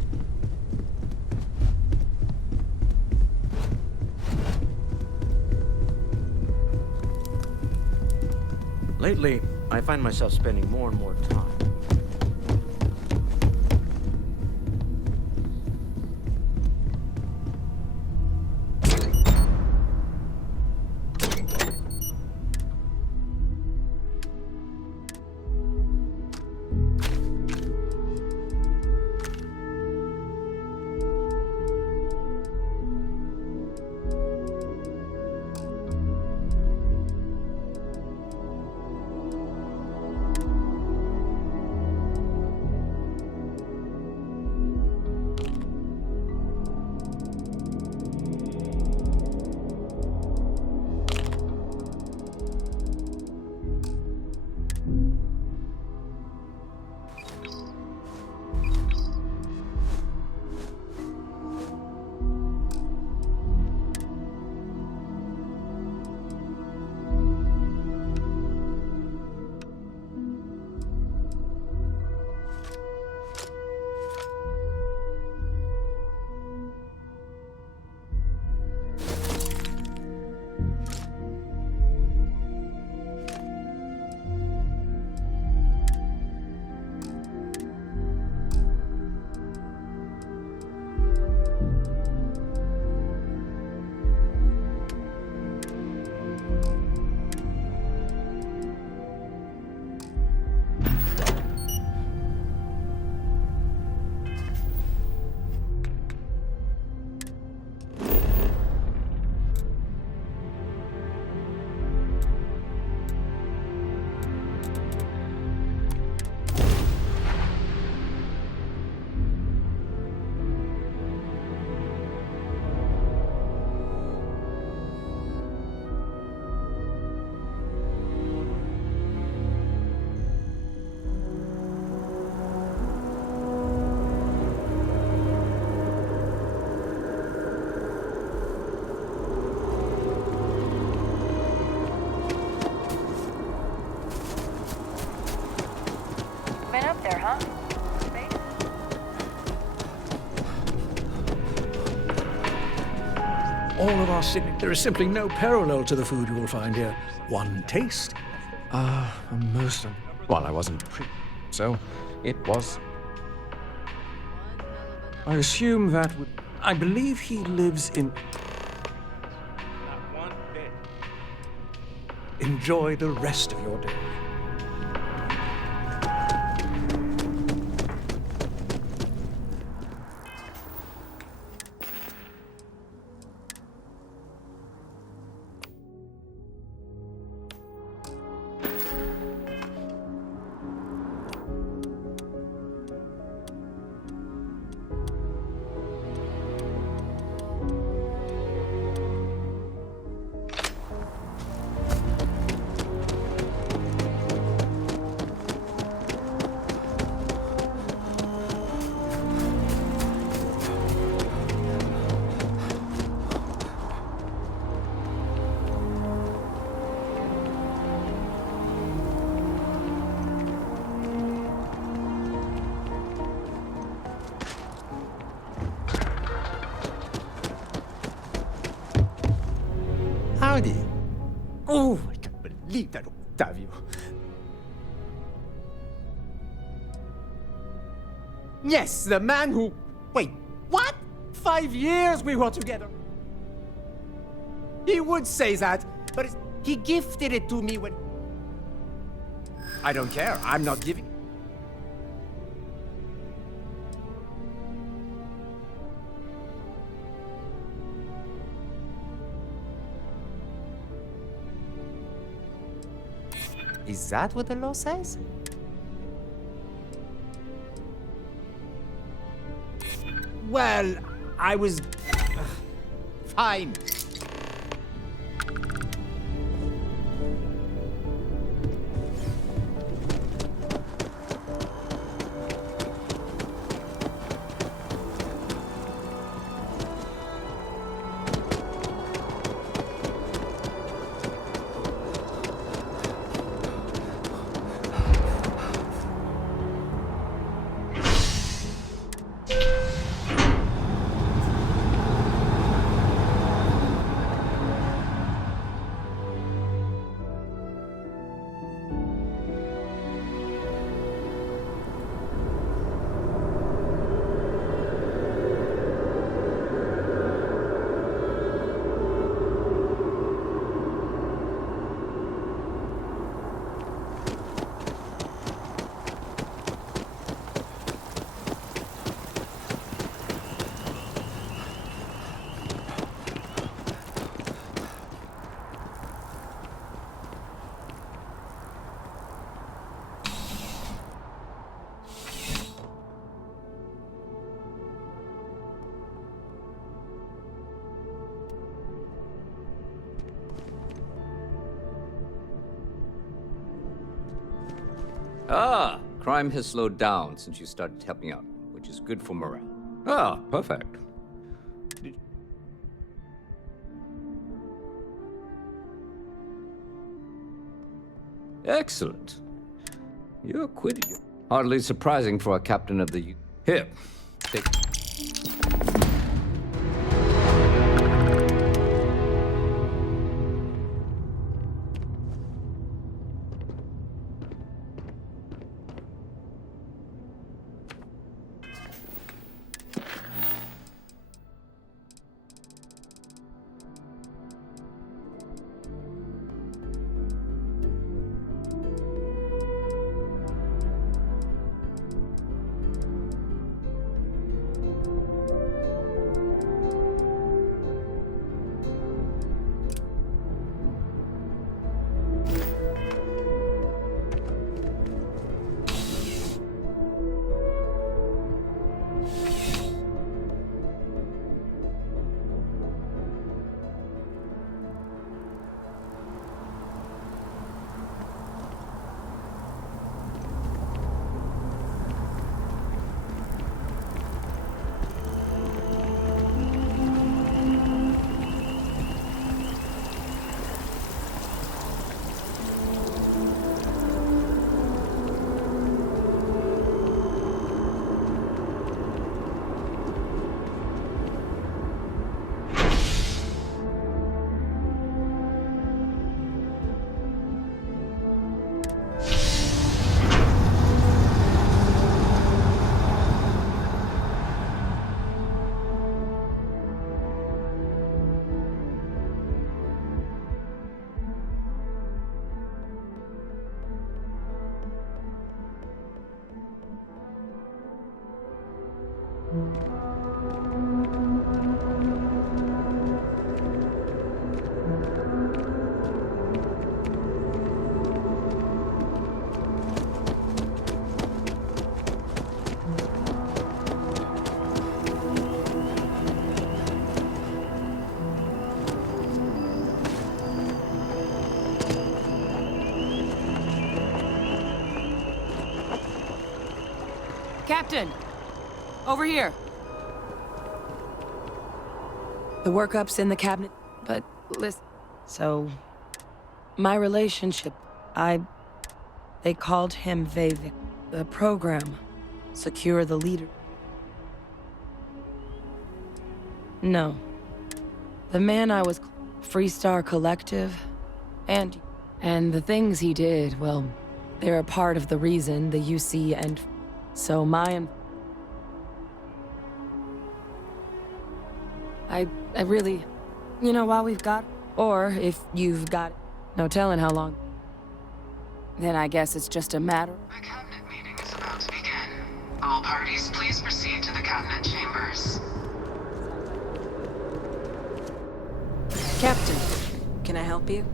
Lately, I find myself spending more and more time. Been up there, huh? All of our city, there is simply no parallel to the food you will find here. One taste. Most of... Well, I wasn't so it was... I assume that would... I believe he lives in... Enjoy the rest of your day. Howdy. Oh, I can't believe that, Octavio. Yes, the man who... Wait, what? 5 years we were together. He would say that, but he gifted it to me when... I don't care, I'm not giving... Is that what the law says? Well, I was... fine. Ah, crime has slowed down since you started helping out, which is good for morale. Ah, perfect. Excellent. You acquitted you. Hardly surprising for a captain of the... Here, take... Captain! Over here. The workup's in the cabinet, but listen. So, my relationship, they called him Vivek. The program, secure the leader. No. The man I was, Freestar Collective, and the things he did, well, they're a part of the reason the UC and so I really, while we've got, or if you've got, no telling how long, then I guess it's just a matter. The cabinet meeting is about to begin. All parties, please proceed to the cabinet chambers. Captain, can I help you?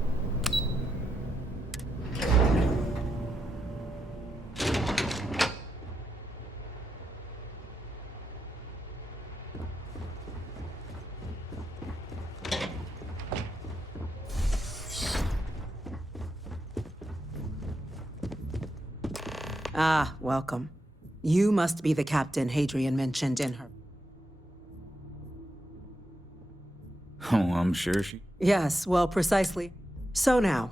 Ah, welcome. You must be the captain Hadrian mentioned in her. Oh, I'm sure she... Yes, well, precisely. So now,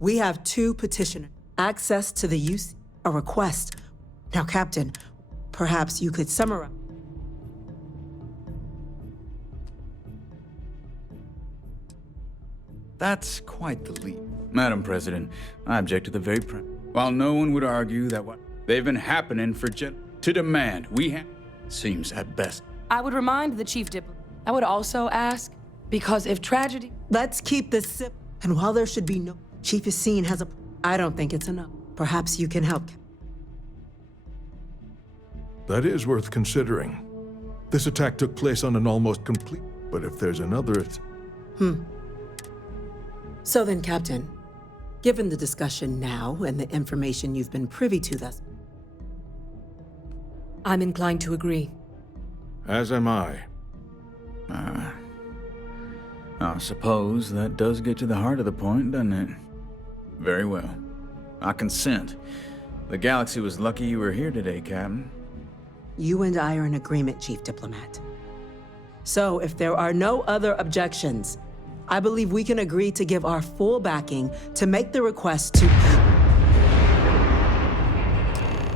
we have two petitioners. Access to the UC, a request. Now, Captain, perhaps you could summarize. That's quite the leap. Madam President, I object to the very While no one would argue that what they've been happening for to demand we have seems at best. I would remind the Chief Diplomat. I would also ask, because if tragedy... Let's keep this sip. And while there should be no... Chief Yassine has a... I don't think it's enough. Perhaps you can help. That is worth considering. This attack took place on an almost complete... But if there's another... So then, Captain, given the discussion now and the information you've been privy to thus, I'm inclined to agree. As am I. I suppose that does get to the heart of the point, doesn't it? Very well. I consent. The galaxy was lucky you were here today, Captain. You and I are in agreement, Chief Diplomat. So, if there are no other objections, I believe we can agree to give our full backing to make the request to...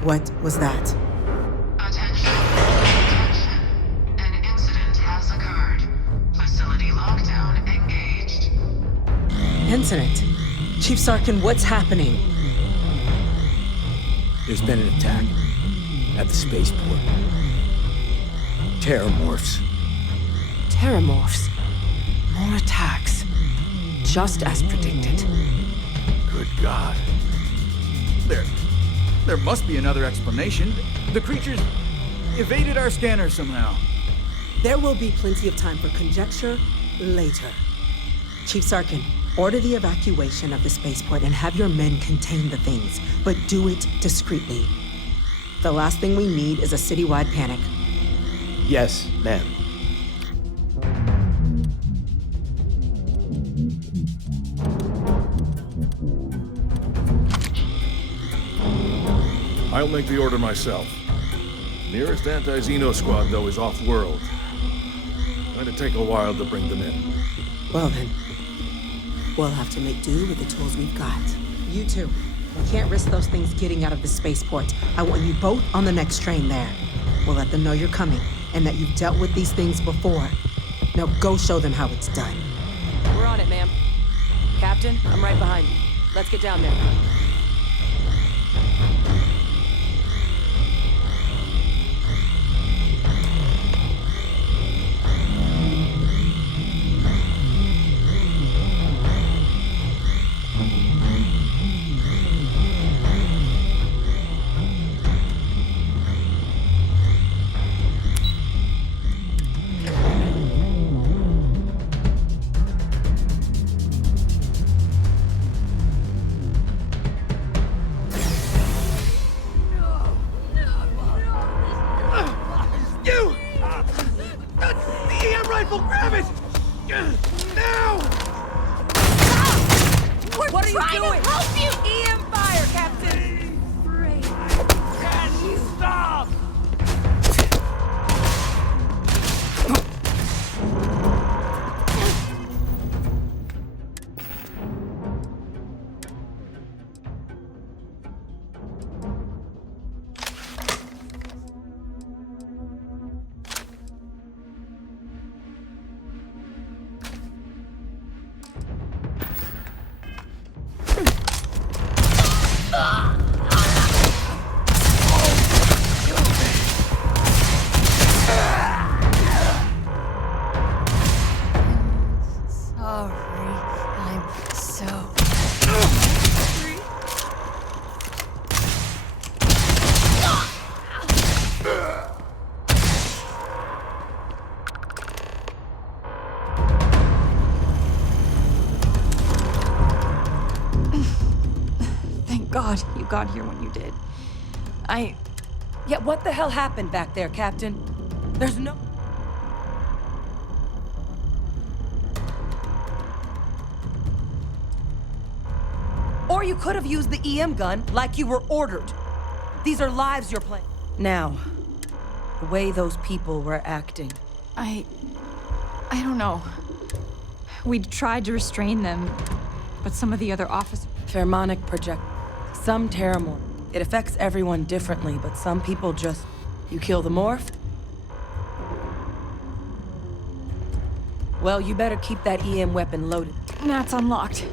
What was that? Attention. An incident has occurred. Facility lockdown engaged. Incident? Chief Sarkin, what's happening? There's been an attack at the spaceport. Terramorphs. Terramorphs. More attacks. Just as predicted. Good God. There must be another explanation. The creatures evaded our scanner somehow. There will be plenty of time for conjecture later. Chief Sarkin, order the evacuation of the spaceport and have your men contain the things, but do it discreetly. The last thing we need is a citywide panic. Yes, ma'am. I'll make the order myself. Nearest anti-Xeno squad, though, is off-world. Going to take a while to bring them in. Well then, we'll have to make do with the tools we've got. You two, we can't risk those things getting out of the spaceport. I want you both on the next train there. We'll let them know you're coming and that you've dealt with these things before. Now go show them how it's done. We're on it, ma'am. Captain, I'm right behind you. Let's get down there. What are you doing? To help you! EM fire, Captain! Can you stop? God, you got here when you did. Yeah, what the hell happened back there, Captain? There's no... Or you could have used the EM gun like you were ordered. These are lives you're playing. Now, the way those people were acting. I don't know. We tried to restrain them, but some of the other officers... Pheromonic project. Some Terramorph. It affects everyone differently, but some people just... You kill the morph? Well, you better keep that EM weapon loaded. That's unlocked.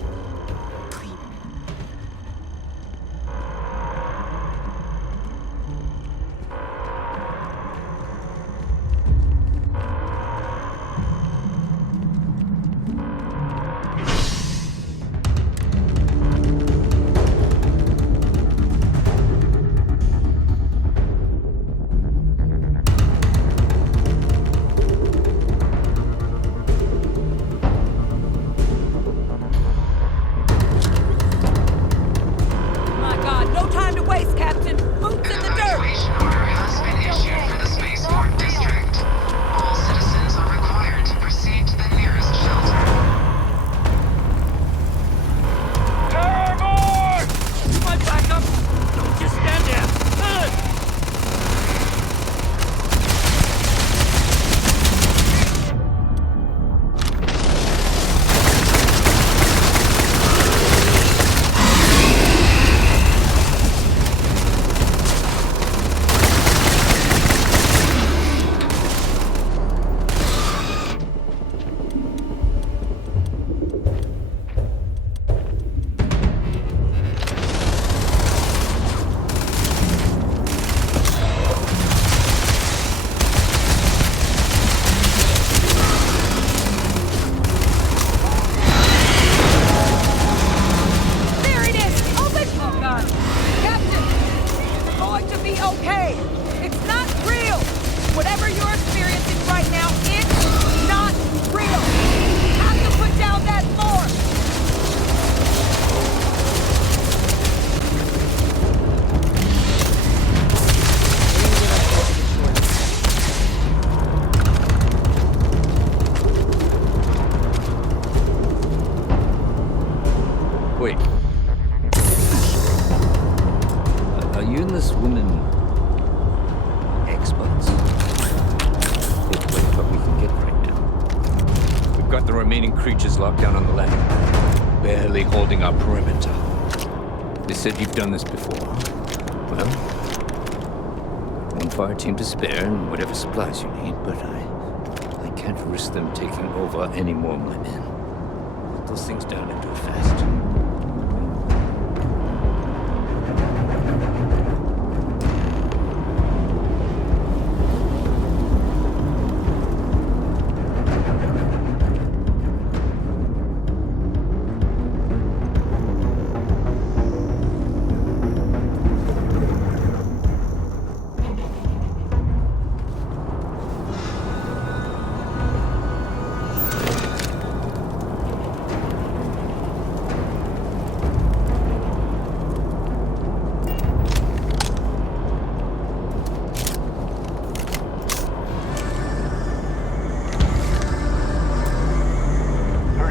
remaining creatures locked down on the land, barely holding our perimeter. They said you've done this before. Well, one fire team to spare and whatever supplies you need, but I can't risk them taking over any more of my men. Put those things down and do it fast.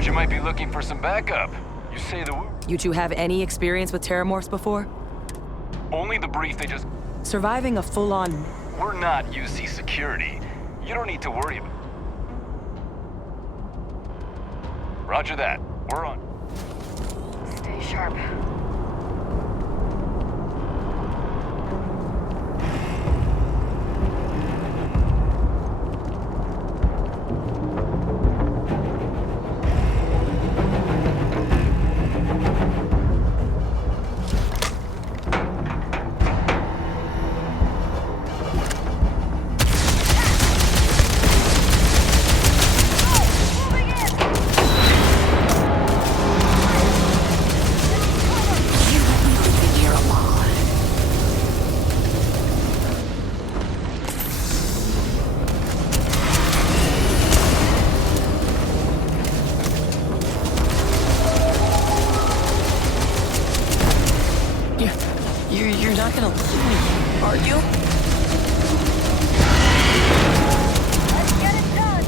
You might be looking for some backup. You say the word. You two have any experience with Terramorphs before? Only the brief they just... Surviving a full-on... We're not UC security. You don't need to worry about... Roger that. We're on. Stay sharp. You're not gonna are you? Let's get it done.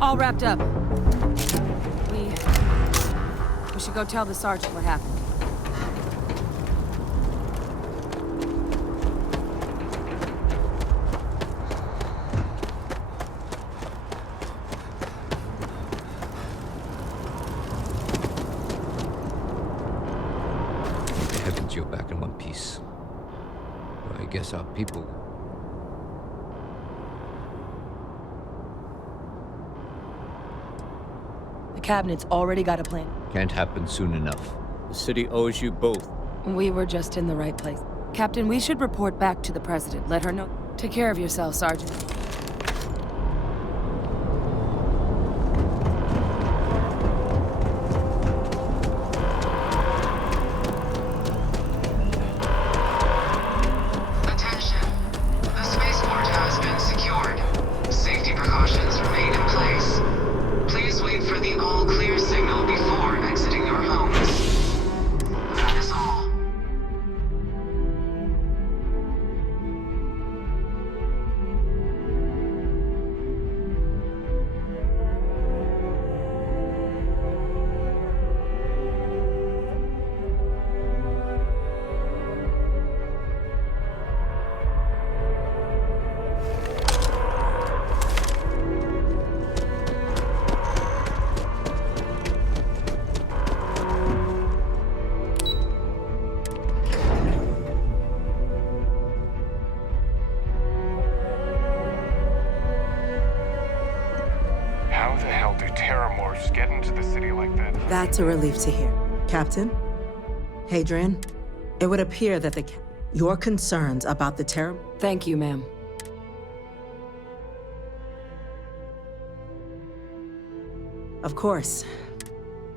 All wrapped up. We should go tell the sergeant what happened. Thank the heavens you're back in one piece. Well, I guess our people... The cabinet's already got a plan. Can't happen soon enough. The city owes you both. We were just in the right place. Captain, we should report back to the President. Let her know. Take care of yourself, Sergeant. That's a relief to hear. Captain? Hadrian? It would appear that your concerns about the terror... Thank you, ma'am. Of course.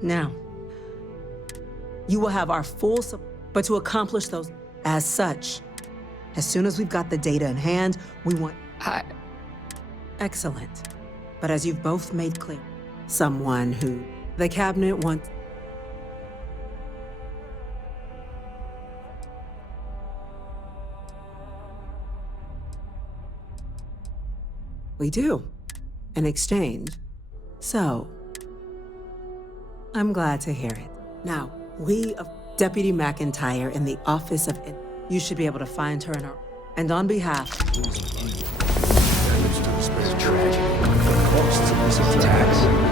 Now, you will have our full support, but to accomplish those as such, as soon as we've got the data in hand, we want... Excellent. But as you've both made clear, someone who the cabinet wants... We do. In exchange. So, I'm glad to hear it. Now, we of Deputy McIntyre in the Office of... You should be able to find her in our... And on behalf... Costs of this attack.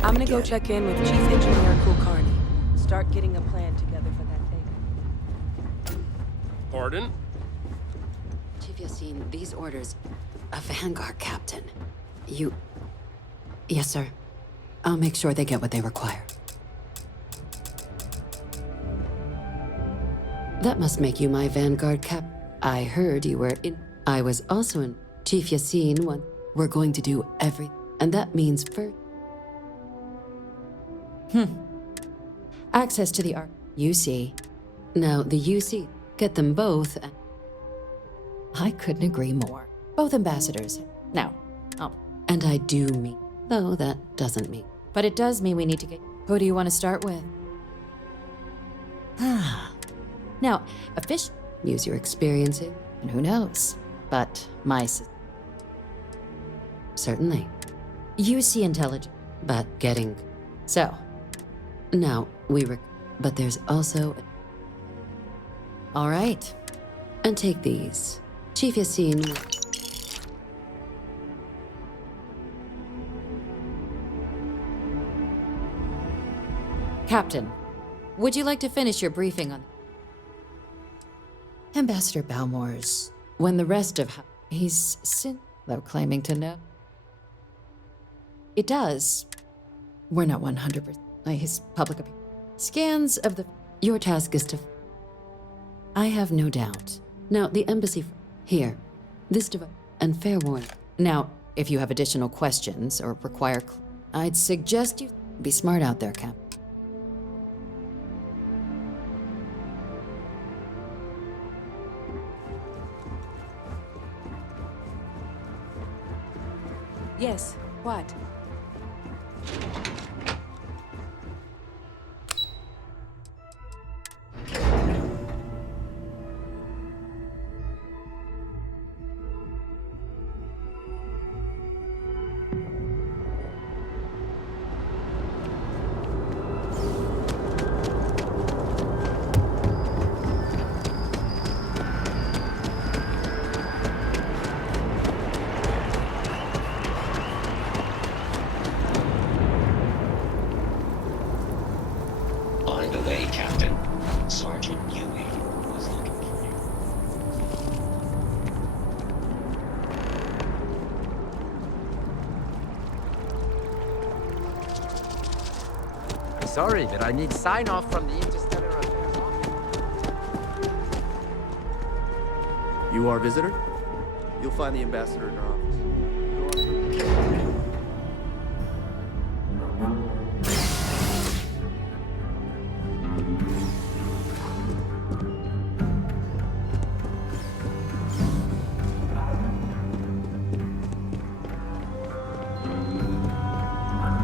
I'm gonna go check in with Chief Engineer Kulkarni. Start getting a plan together for that day. Pardon? Chief Yassine, these orders... A Vanguard captain. You... Yes, sir. I'll make sure they get what they require. That must make you my Vanguard cap... I heard you were in... I was also in... Chief Yassine, one... We're going to do every... And that means for... Access to the UC. Now, the UC, get them both, and... I couldn't agree more. Both ambassadors. Now, and I do mean... Though that doesn't mean... But it does mean we need to get... Who do you want to start with? Now, a fish... Use your experience, and who knows? But my... Certainly. UC intelligence, but getting... So... Now, but there's also... All right. And take these. Chief Yassine... Captain, would you like to finish your briefing on... Ambassador Balmore's... When the rest of... He's though claiming to know. It does. We're not 100%. His public opinion. Scans of the... Your task is to... I have no doubt. Now, the embassy... Here. This device... And fair warning. Now, if you have additional questions or require... I'd suggest you be smart out there, Cap. Yes, what? Sorry, but I need sign-off from the Interstellar Affairs office. You our visitor? You'll find the ambassador in her office.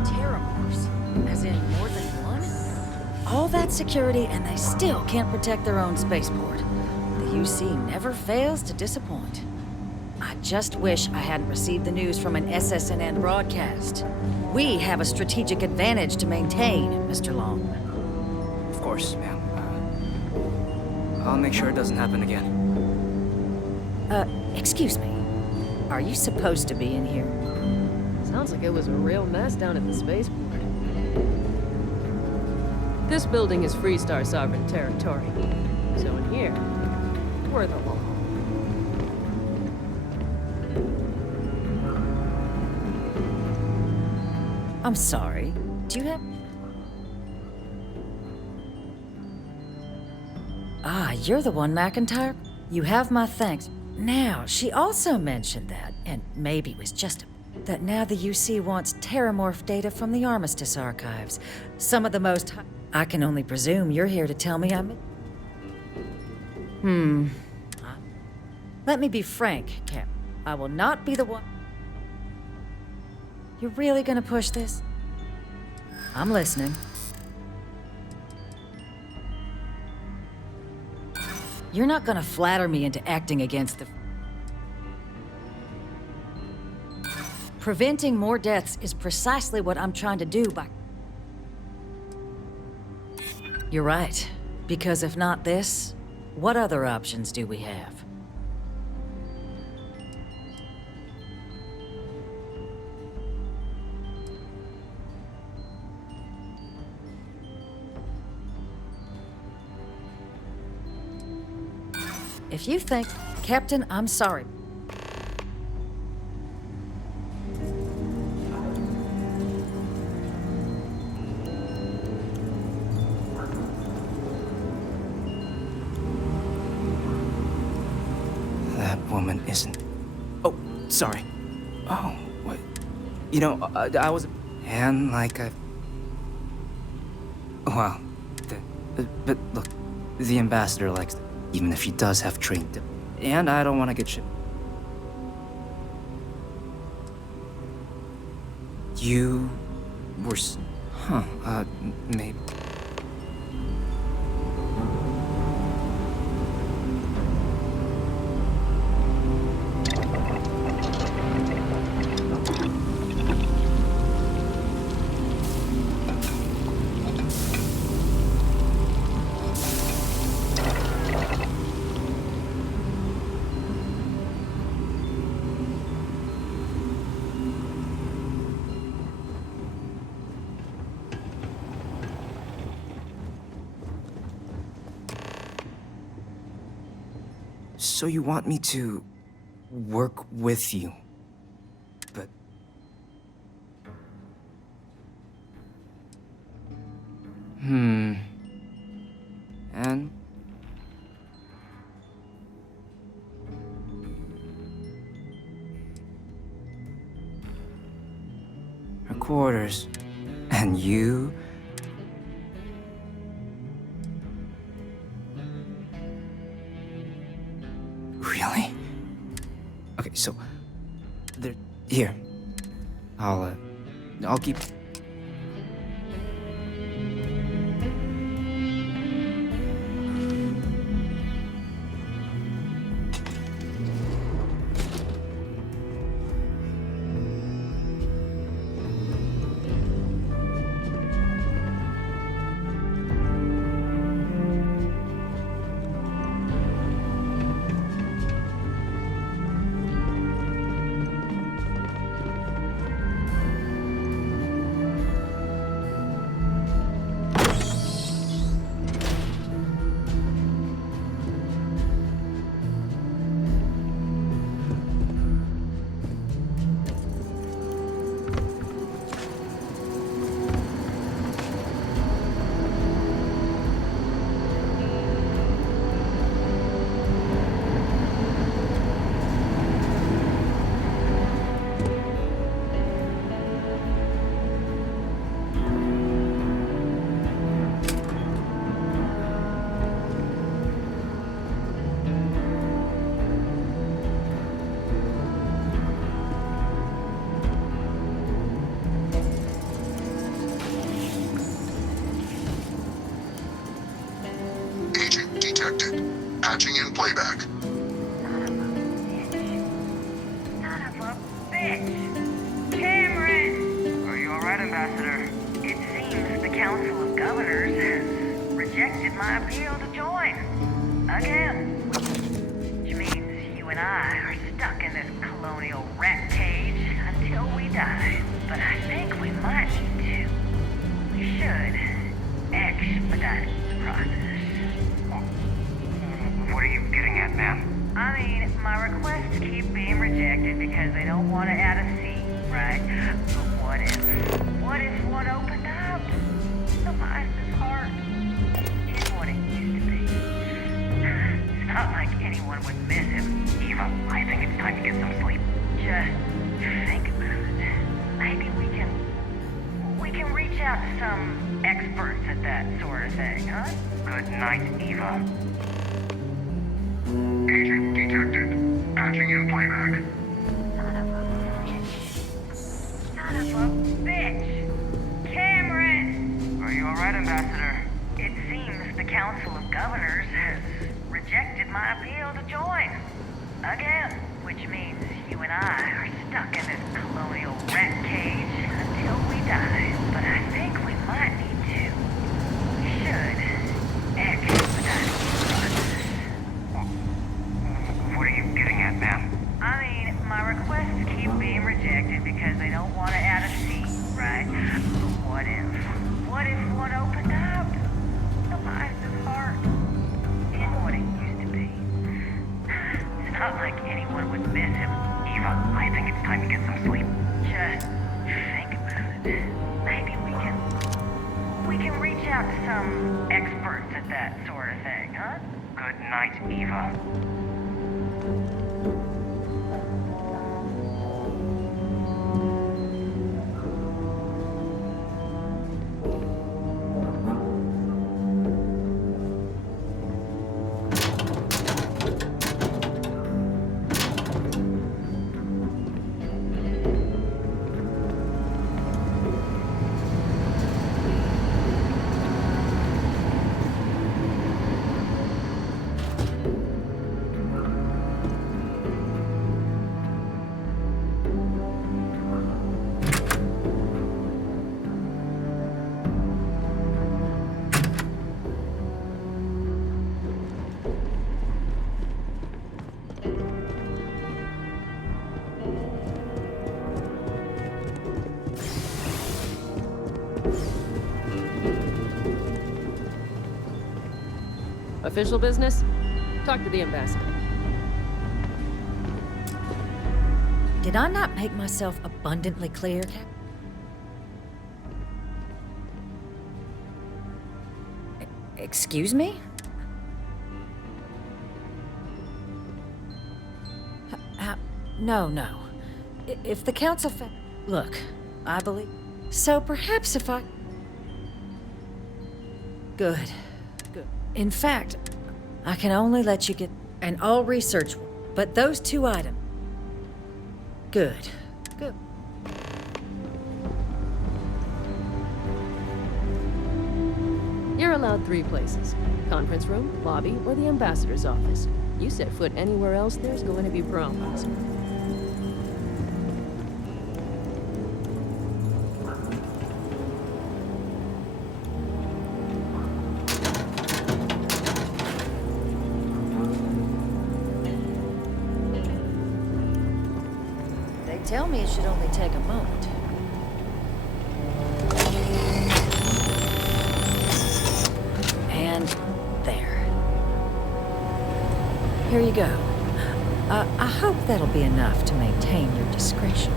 Terramorphs? As in more than one? All that security and they still can't protect their own spaceport. The UC never fails to disappoint. I just wish I hadn't received the news from an SSNN broadcast. We have a strategic advantage to maintain, Mr. Long. Of course, ma'am. I'll make sure it doesn't happen again. Excuse me. Are you supposed to be in here? Sounds like it was a real mess down at the spaceport. This building is Freestar sovereign territory. So in here, we're the law. I'm sorry. Do you have... Ah, you're the one, McIntyre. You have my thanks. Now, she also mentioned that, and maybe it was just that now the UC wants Terramorph data from the Armistice archives. Some of the most... I can only presume you're here to tell me I'm... Let me be frank, Cap. I will not be the one... You're really gonna push this? I'm listening. You're not gonna flatter me into acting against the... Preventing more deaths is precisely what I'm trying to do by... You're right. Because if not this, what other options do we have? If you think... Captain, I'm sorry. That woman isn't... Oh, sorry. Oh, what? You know, I was... And like I... Well, but look, the ambassador likes... Even if he does have trained... And I don't want to get shit. You were... maybe... So you want me to work with you, but... And? Her quarters. And you... Really? Okay, so... Here. I'll keep... Patching in playback. Son of a bitch! Cameron! Are you alright, Ambassador? It seems the Council of Governors has rejected my appeal to join. Again. Which means you and I are stuck in this colonial rat cage until we die. But I think we might need to. We should expedite the process. What are you getting at, ma'am? I mean, my requests keep being rejected because they don't want to add a seat, right? But what if one opened up? The Meister's heart is what it used to be. It's not like anyone would miss him. Eva, I think it's time to get some sleep. Just think about it. Maybe we can reach out to some experts at that sort of thing, huh? Good night, Eva. Agent detected. Patching in playback. Son of a bitch! Cameron! Are you alright, Ambassador? It seems the Council of Governors has rejected my appeal to join. Again. Which means you and I are stuck in this colonial rat cage until we die. But I think we might need to. We should expedite the process. What are you getting at, ma'am? I mean, my requests keep being rejected because they don't want to add a seat, right? But what if one opened up? The Meister's heart is what it used to be. It's not like anyone would miss him. Eva, I think it's time to get some sleep. Just think about it. Maybe we can reach out to some experts at that sort of thing, huh? Good night, Eva. Official business? Talk to the ambassador. Did I not make myself abundantly clear, Cap? Excuse me? No. If the council Look, I believe... So perhaps if I... Good. In fact, I can only let you get... And all research... But those two items... Good. You're allowed 3 places. Conference room, lobby, or the ambassador's office. You set foot anywhere else, there's going to be problems. They tell me it should only take a moment. And there. Here you go. I hope that'll be enough to maintain your discretion.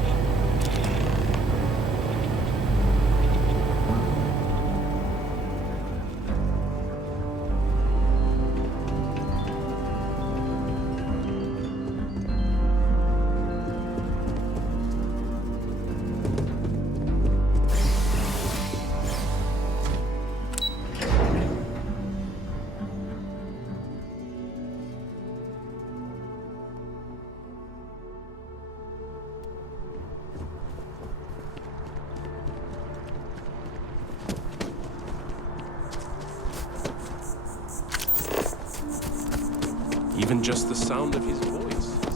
even just the sound of his voice.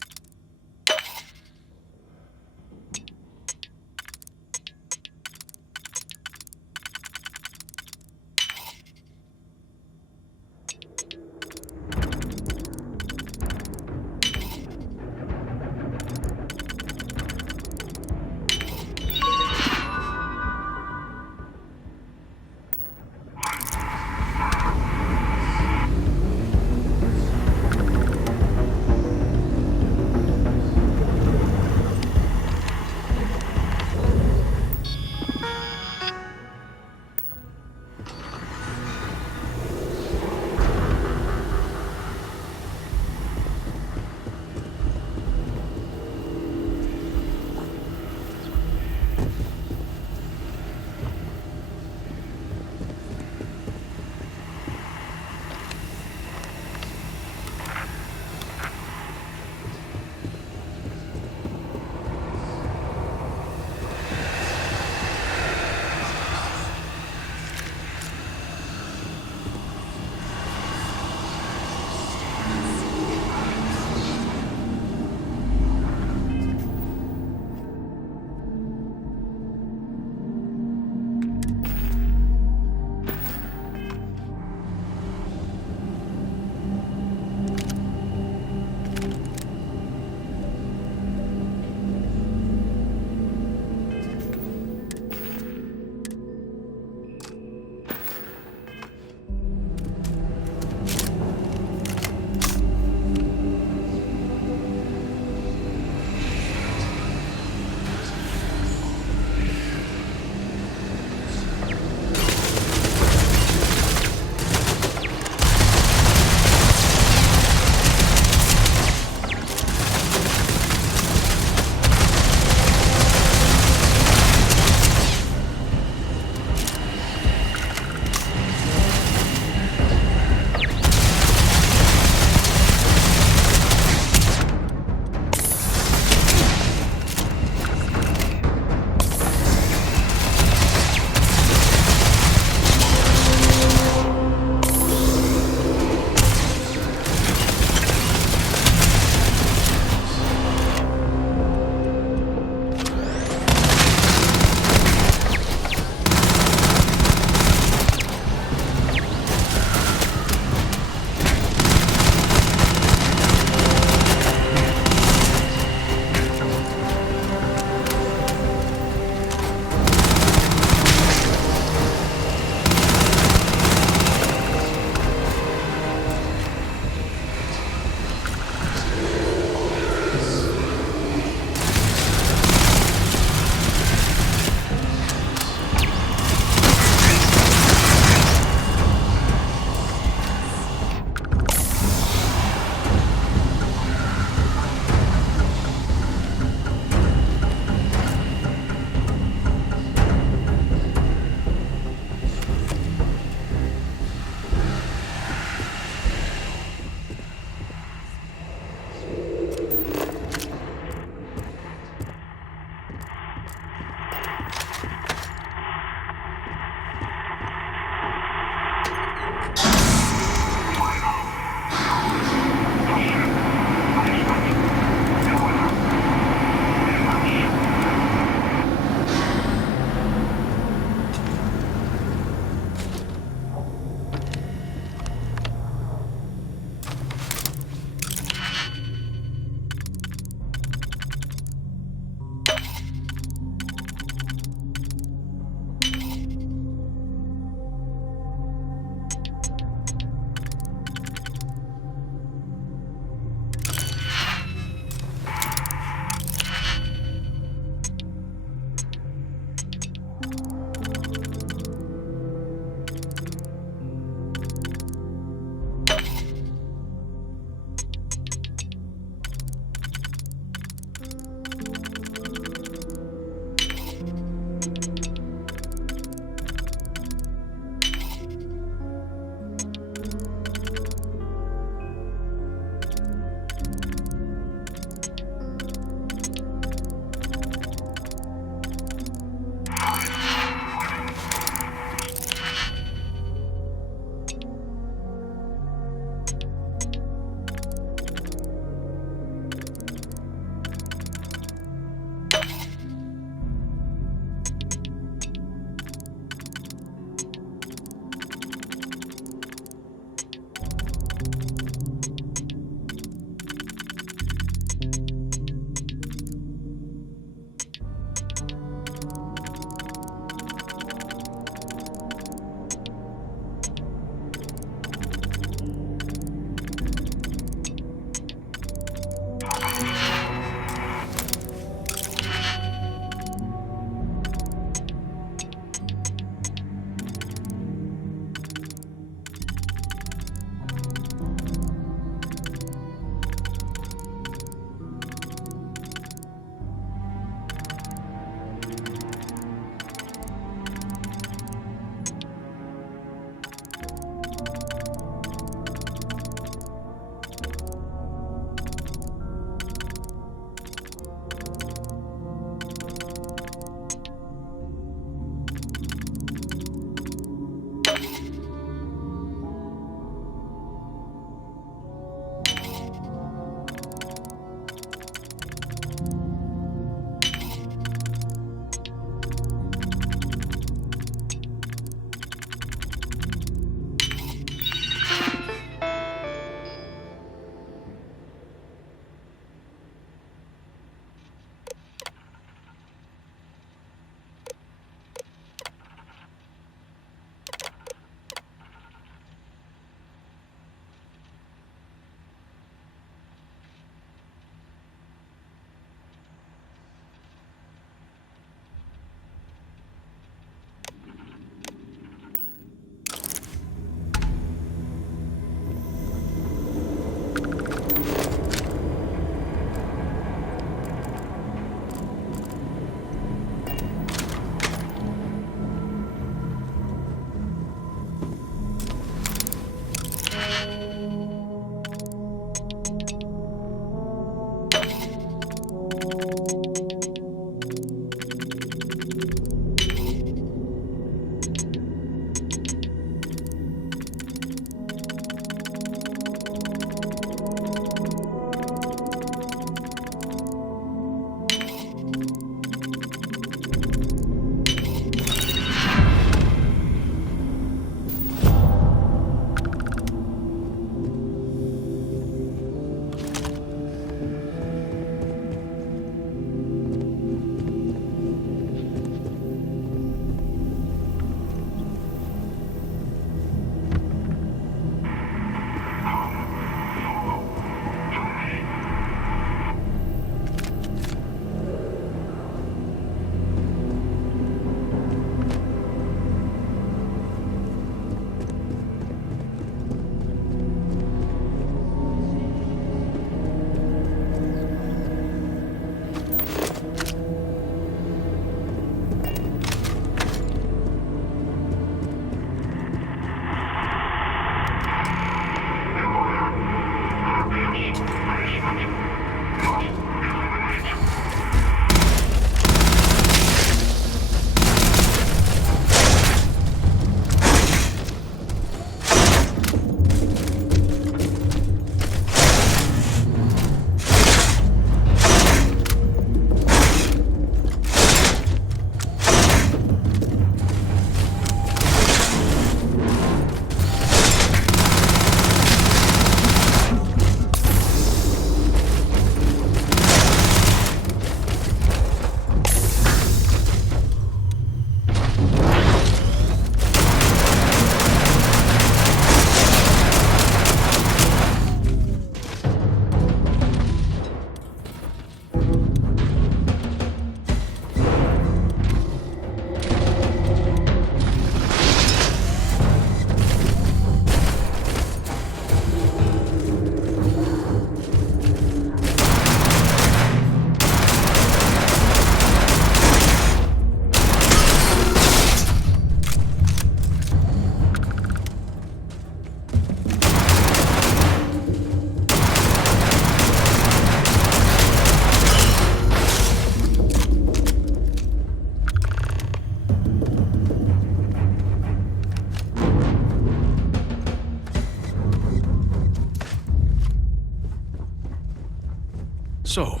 So,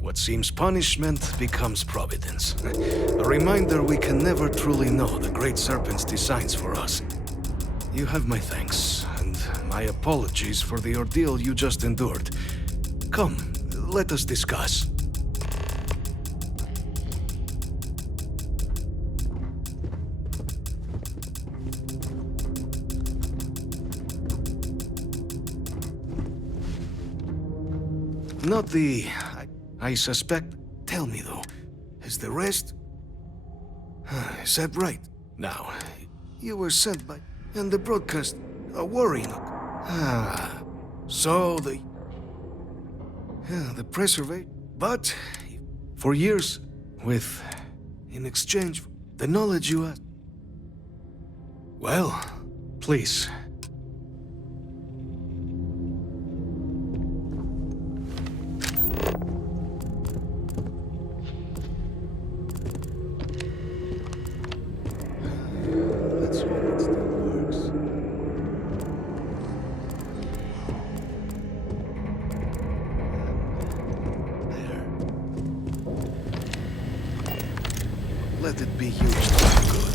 what seems punishment becomes providence. A reminder we can never truly know the Great Serpent's designs for us. You have my thanks, and my apologies for the ordeal you just endured. Come, let us discuss. Not the... I suspect... Tell me, though, is the rest... Is that right? Now, you were sent by... And the broadcast... A worrying... So the... The preservation... But... For years, with... In exchange for the knowledge you had... Well, please... Let it be used for good.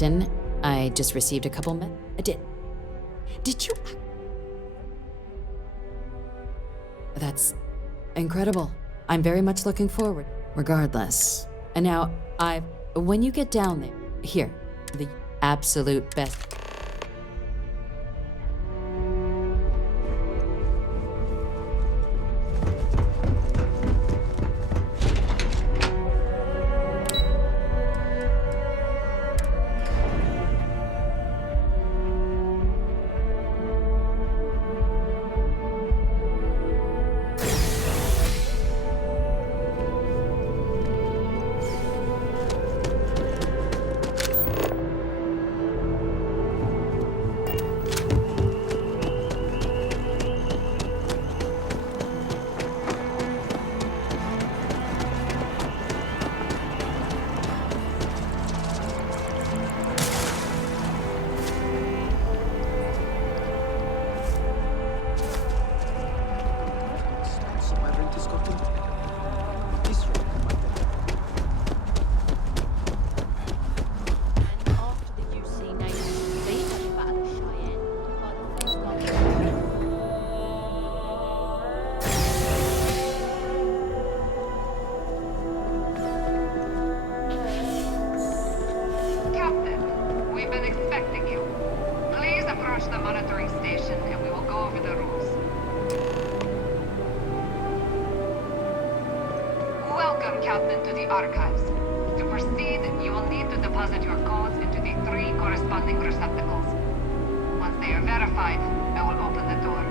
Captain. I just received a couple Did you? That's incredible. I'm very much looking forward. Regardless. And now, when you get down there, here, the absolute best. Captain, to the archives. To proceed, you will need to deposit your codes into the 3 corresponding receptacles. Once they are verified, I will open the door.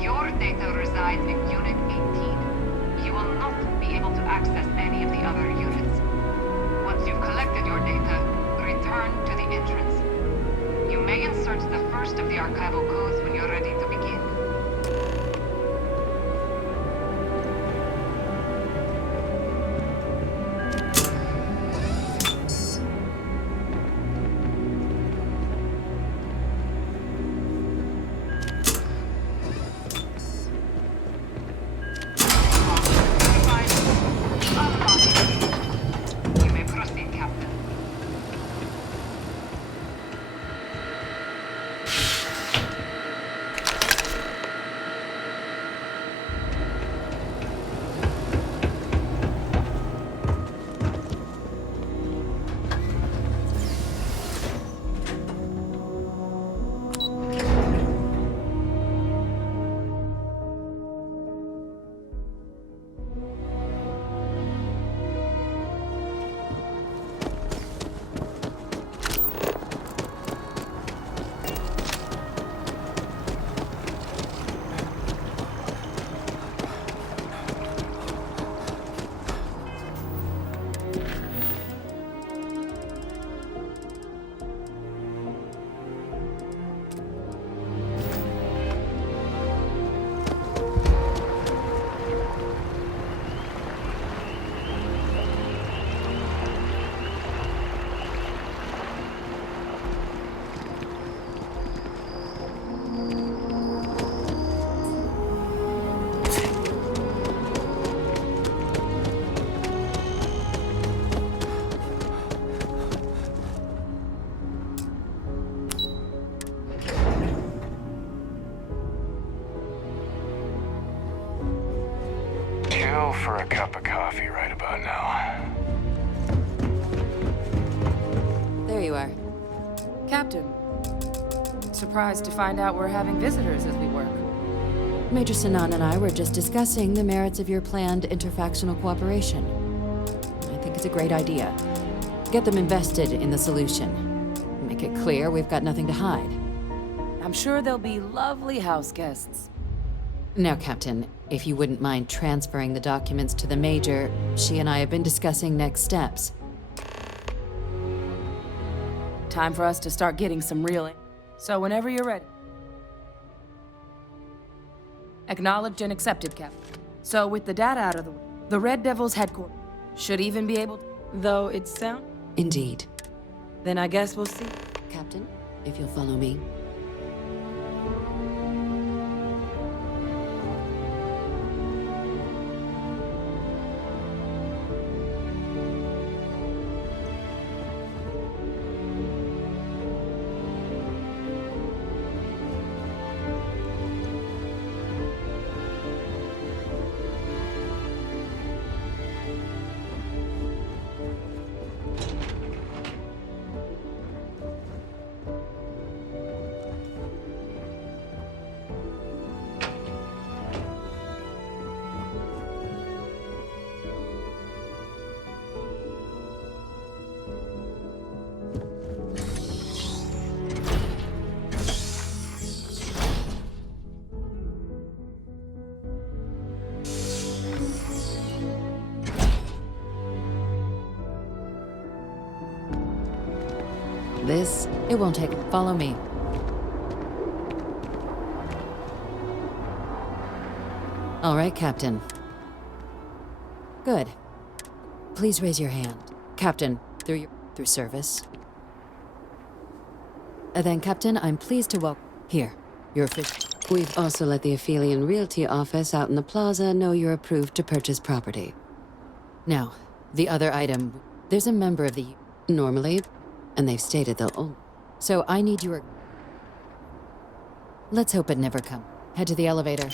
Your data resides in Unit 18. You will not be able to access any of the other units. Once you've collected your data, return to the entrance. You may insert the first of the archival codes when you're ready to begin. For a cup of coffee right about now. There you are. Captain. Surprised to find out we're having visitors as we work. Major Sinan and I were just discussing the merits of your planned interfactional cooperation. I think it's a great idea. Get them invested in the solution. Make it clear we've got nothing to hide. I'm sure they'll be lovely house guests. Now, Captain, if you wouldn't mind transferring the documents to the Major, she and I have been discussing next steps. Time for us to start getting some real. So whenever you're ready. Acknowledged and accepted, Captain. So with the data out of the way, the Red Devil's headquarters should even be able to, though it sounds... Indeed. Then I guess we'll see. Captain, if you'll follow me. This, it won't take. Follow me. All right, Captain. Good. Please raise your hand. Captain, through service. Then, Captain, I'm pleased to welcome... Here, your official... We've also let the Aphelion Realty office out in the plaza know you're approved to purchase property. Now, the other item... There's a member of the... Normally, and they've stated they'll own... So I need your... Let's hope it never comes. Head to the elevator.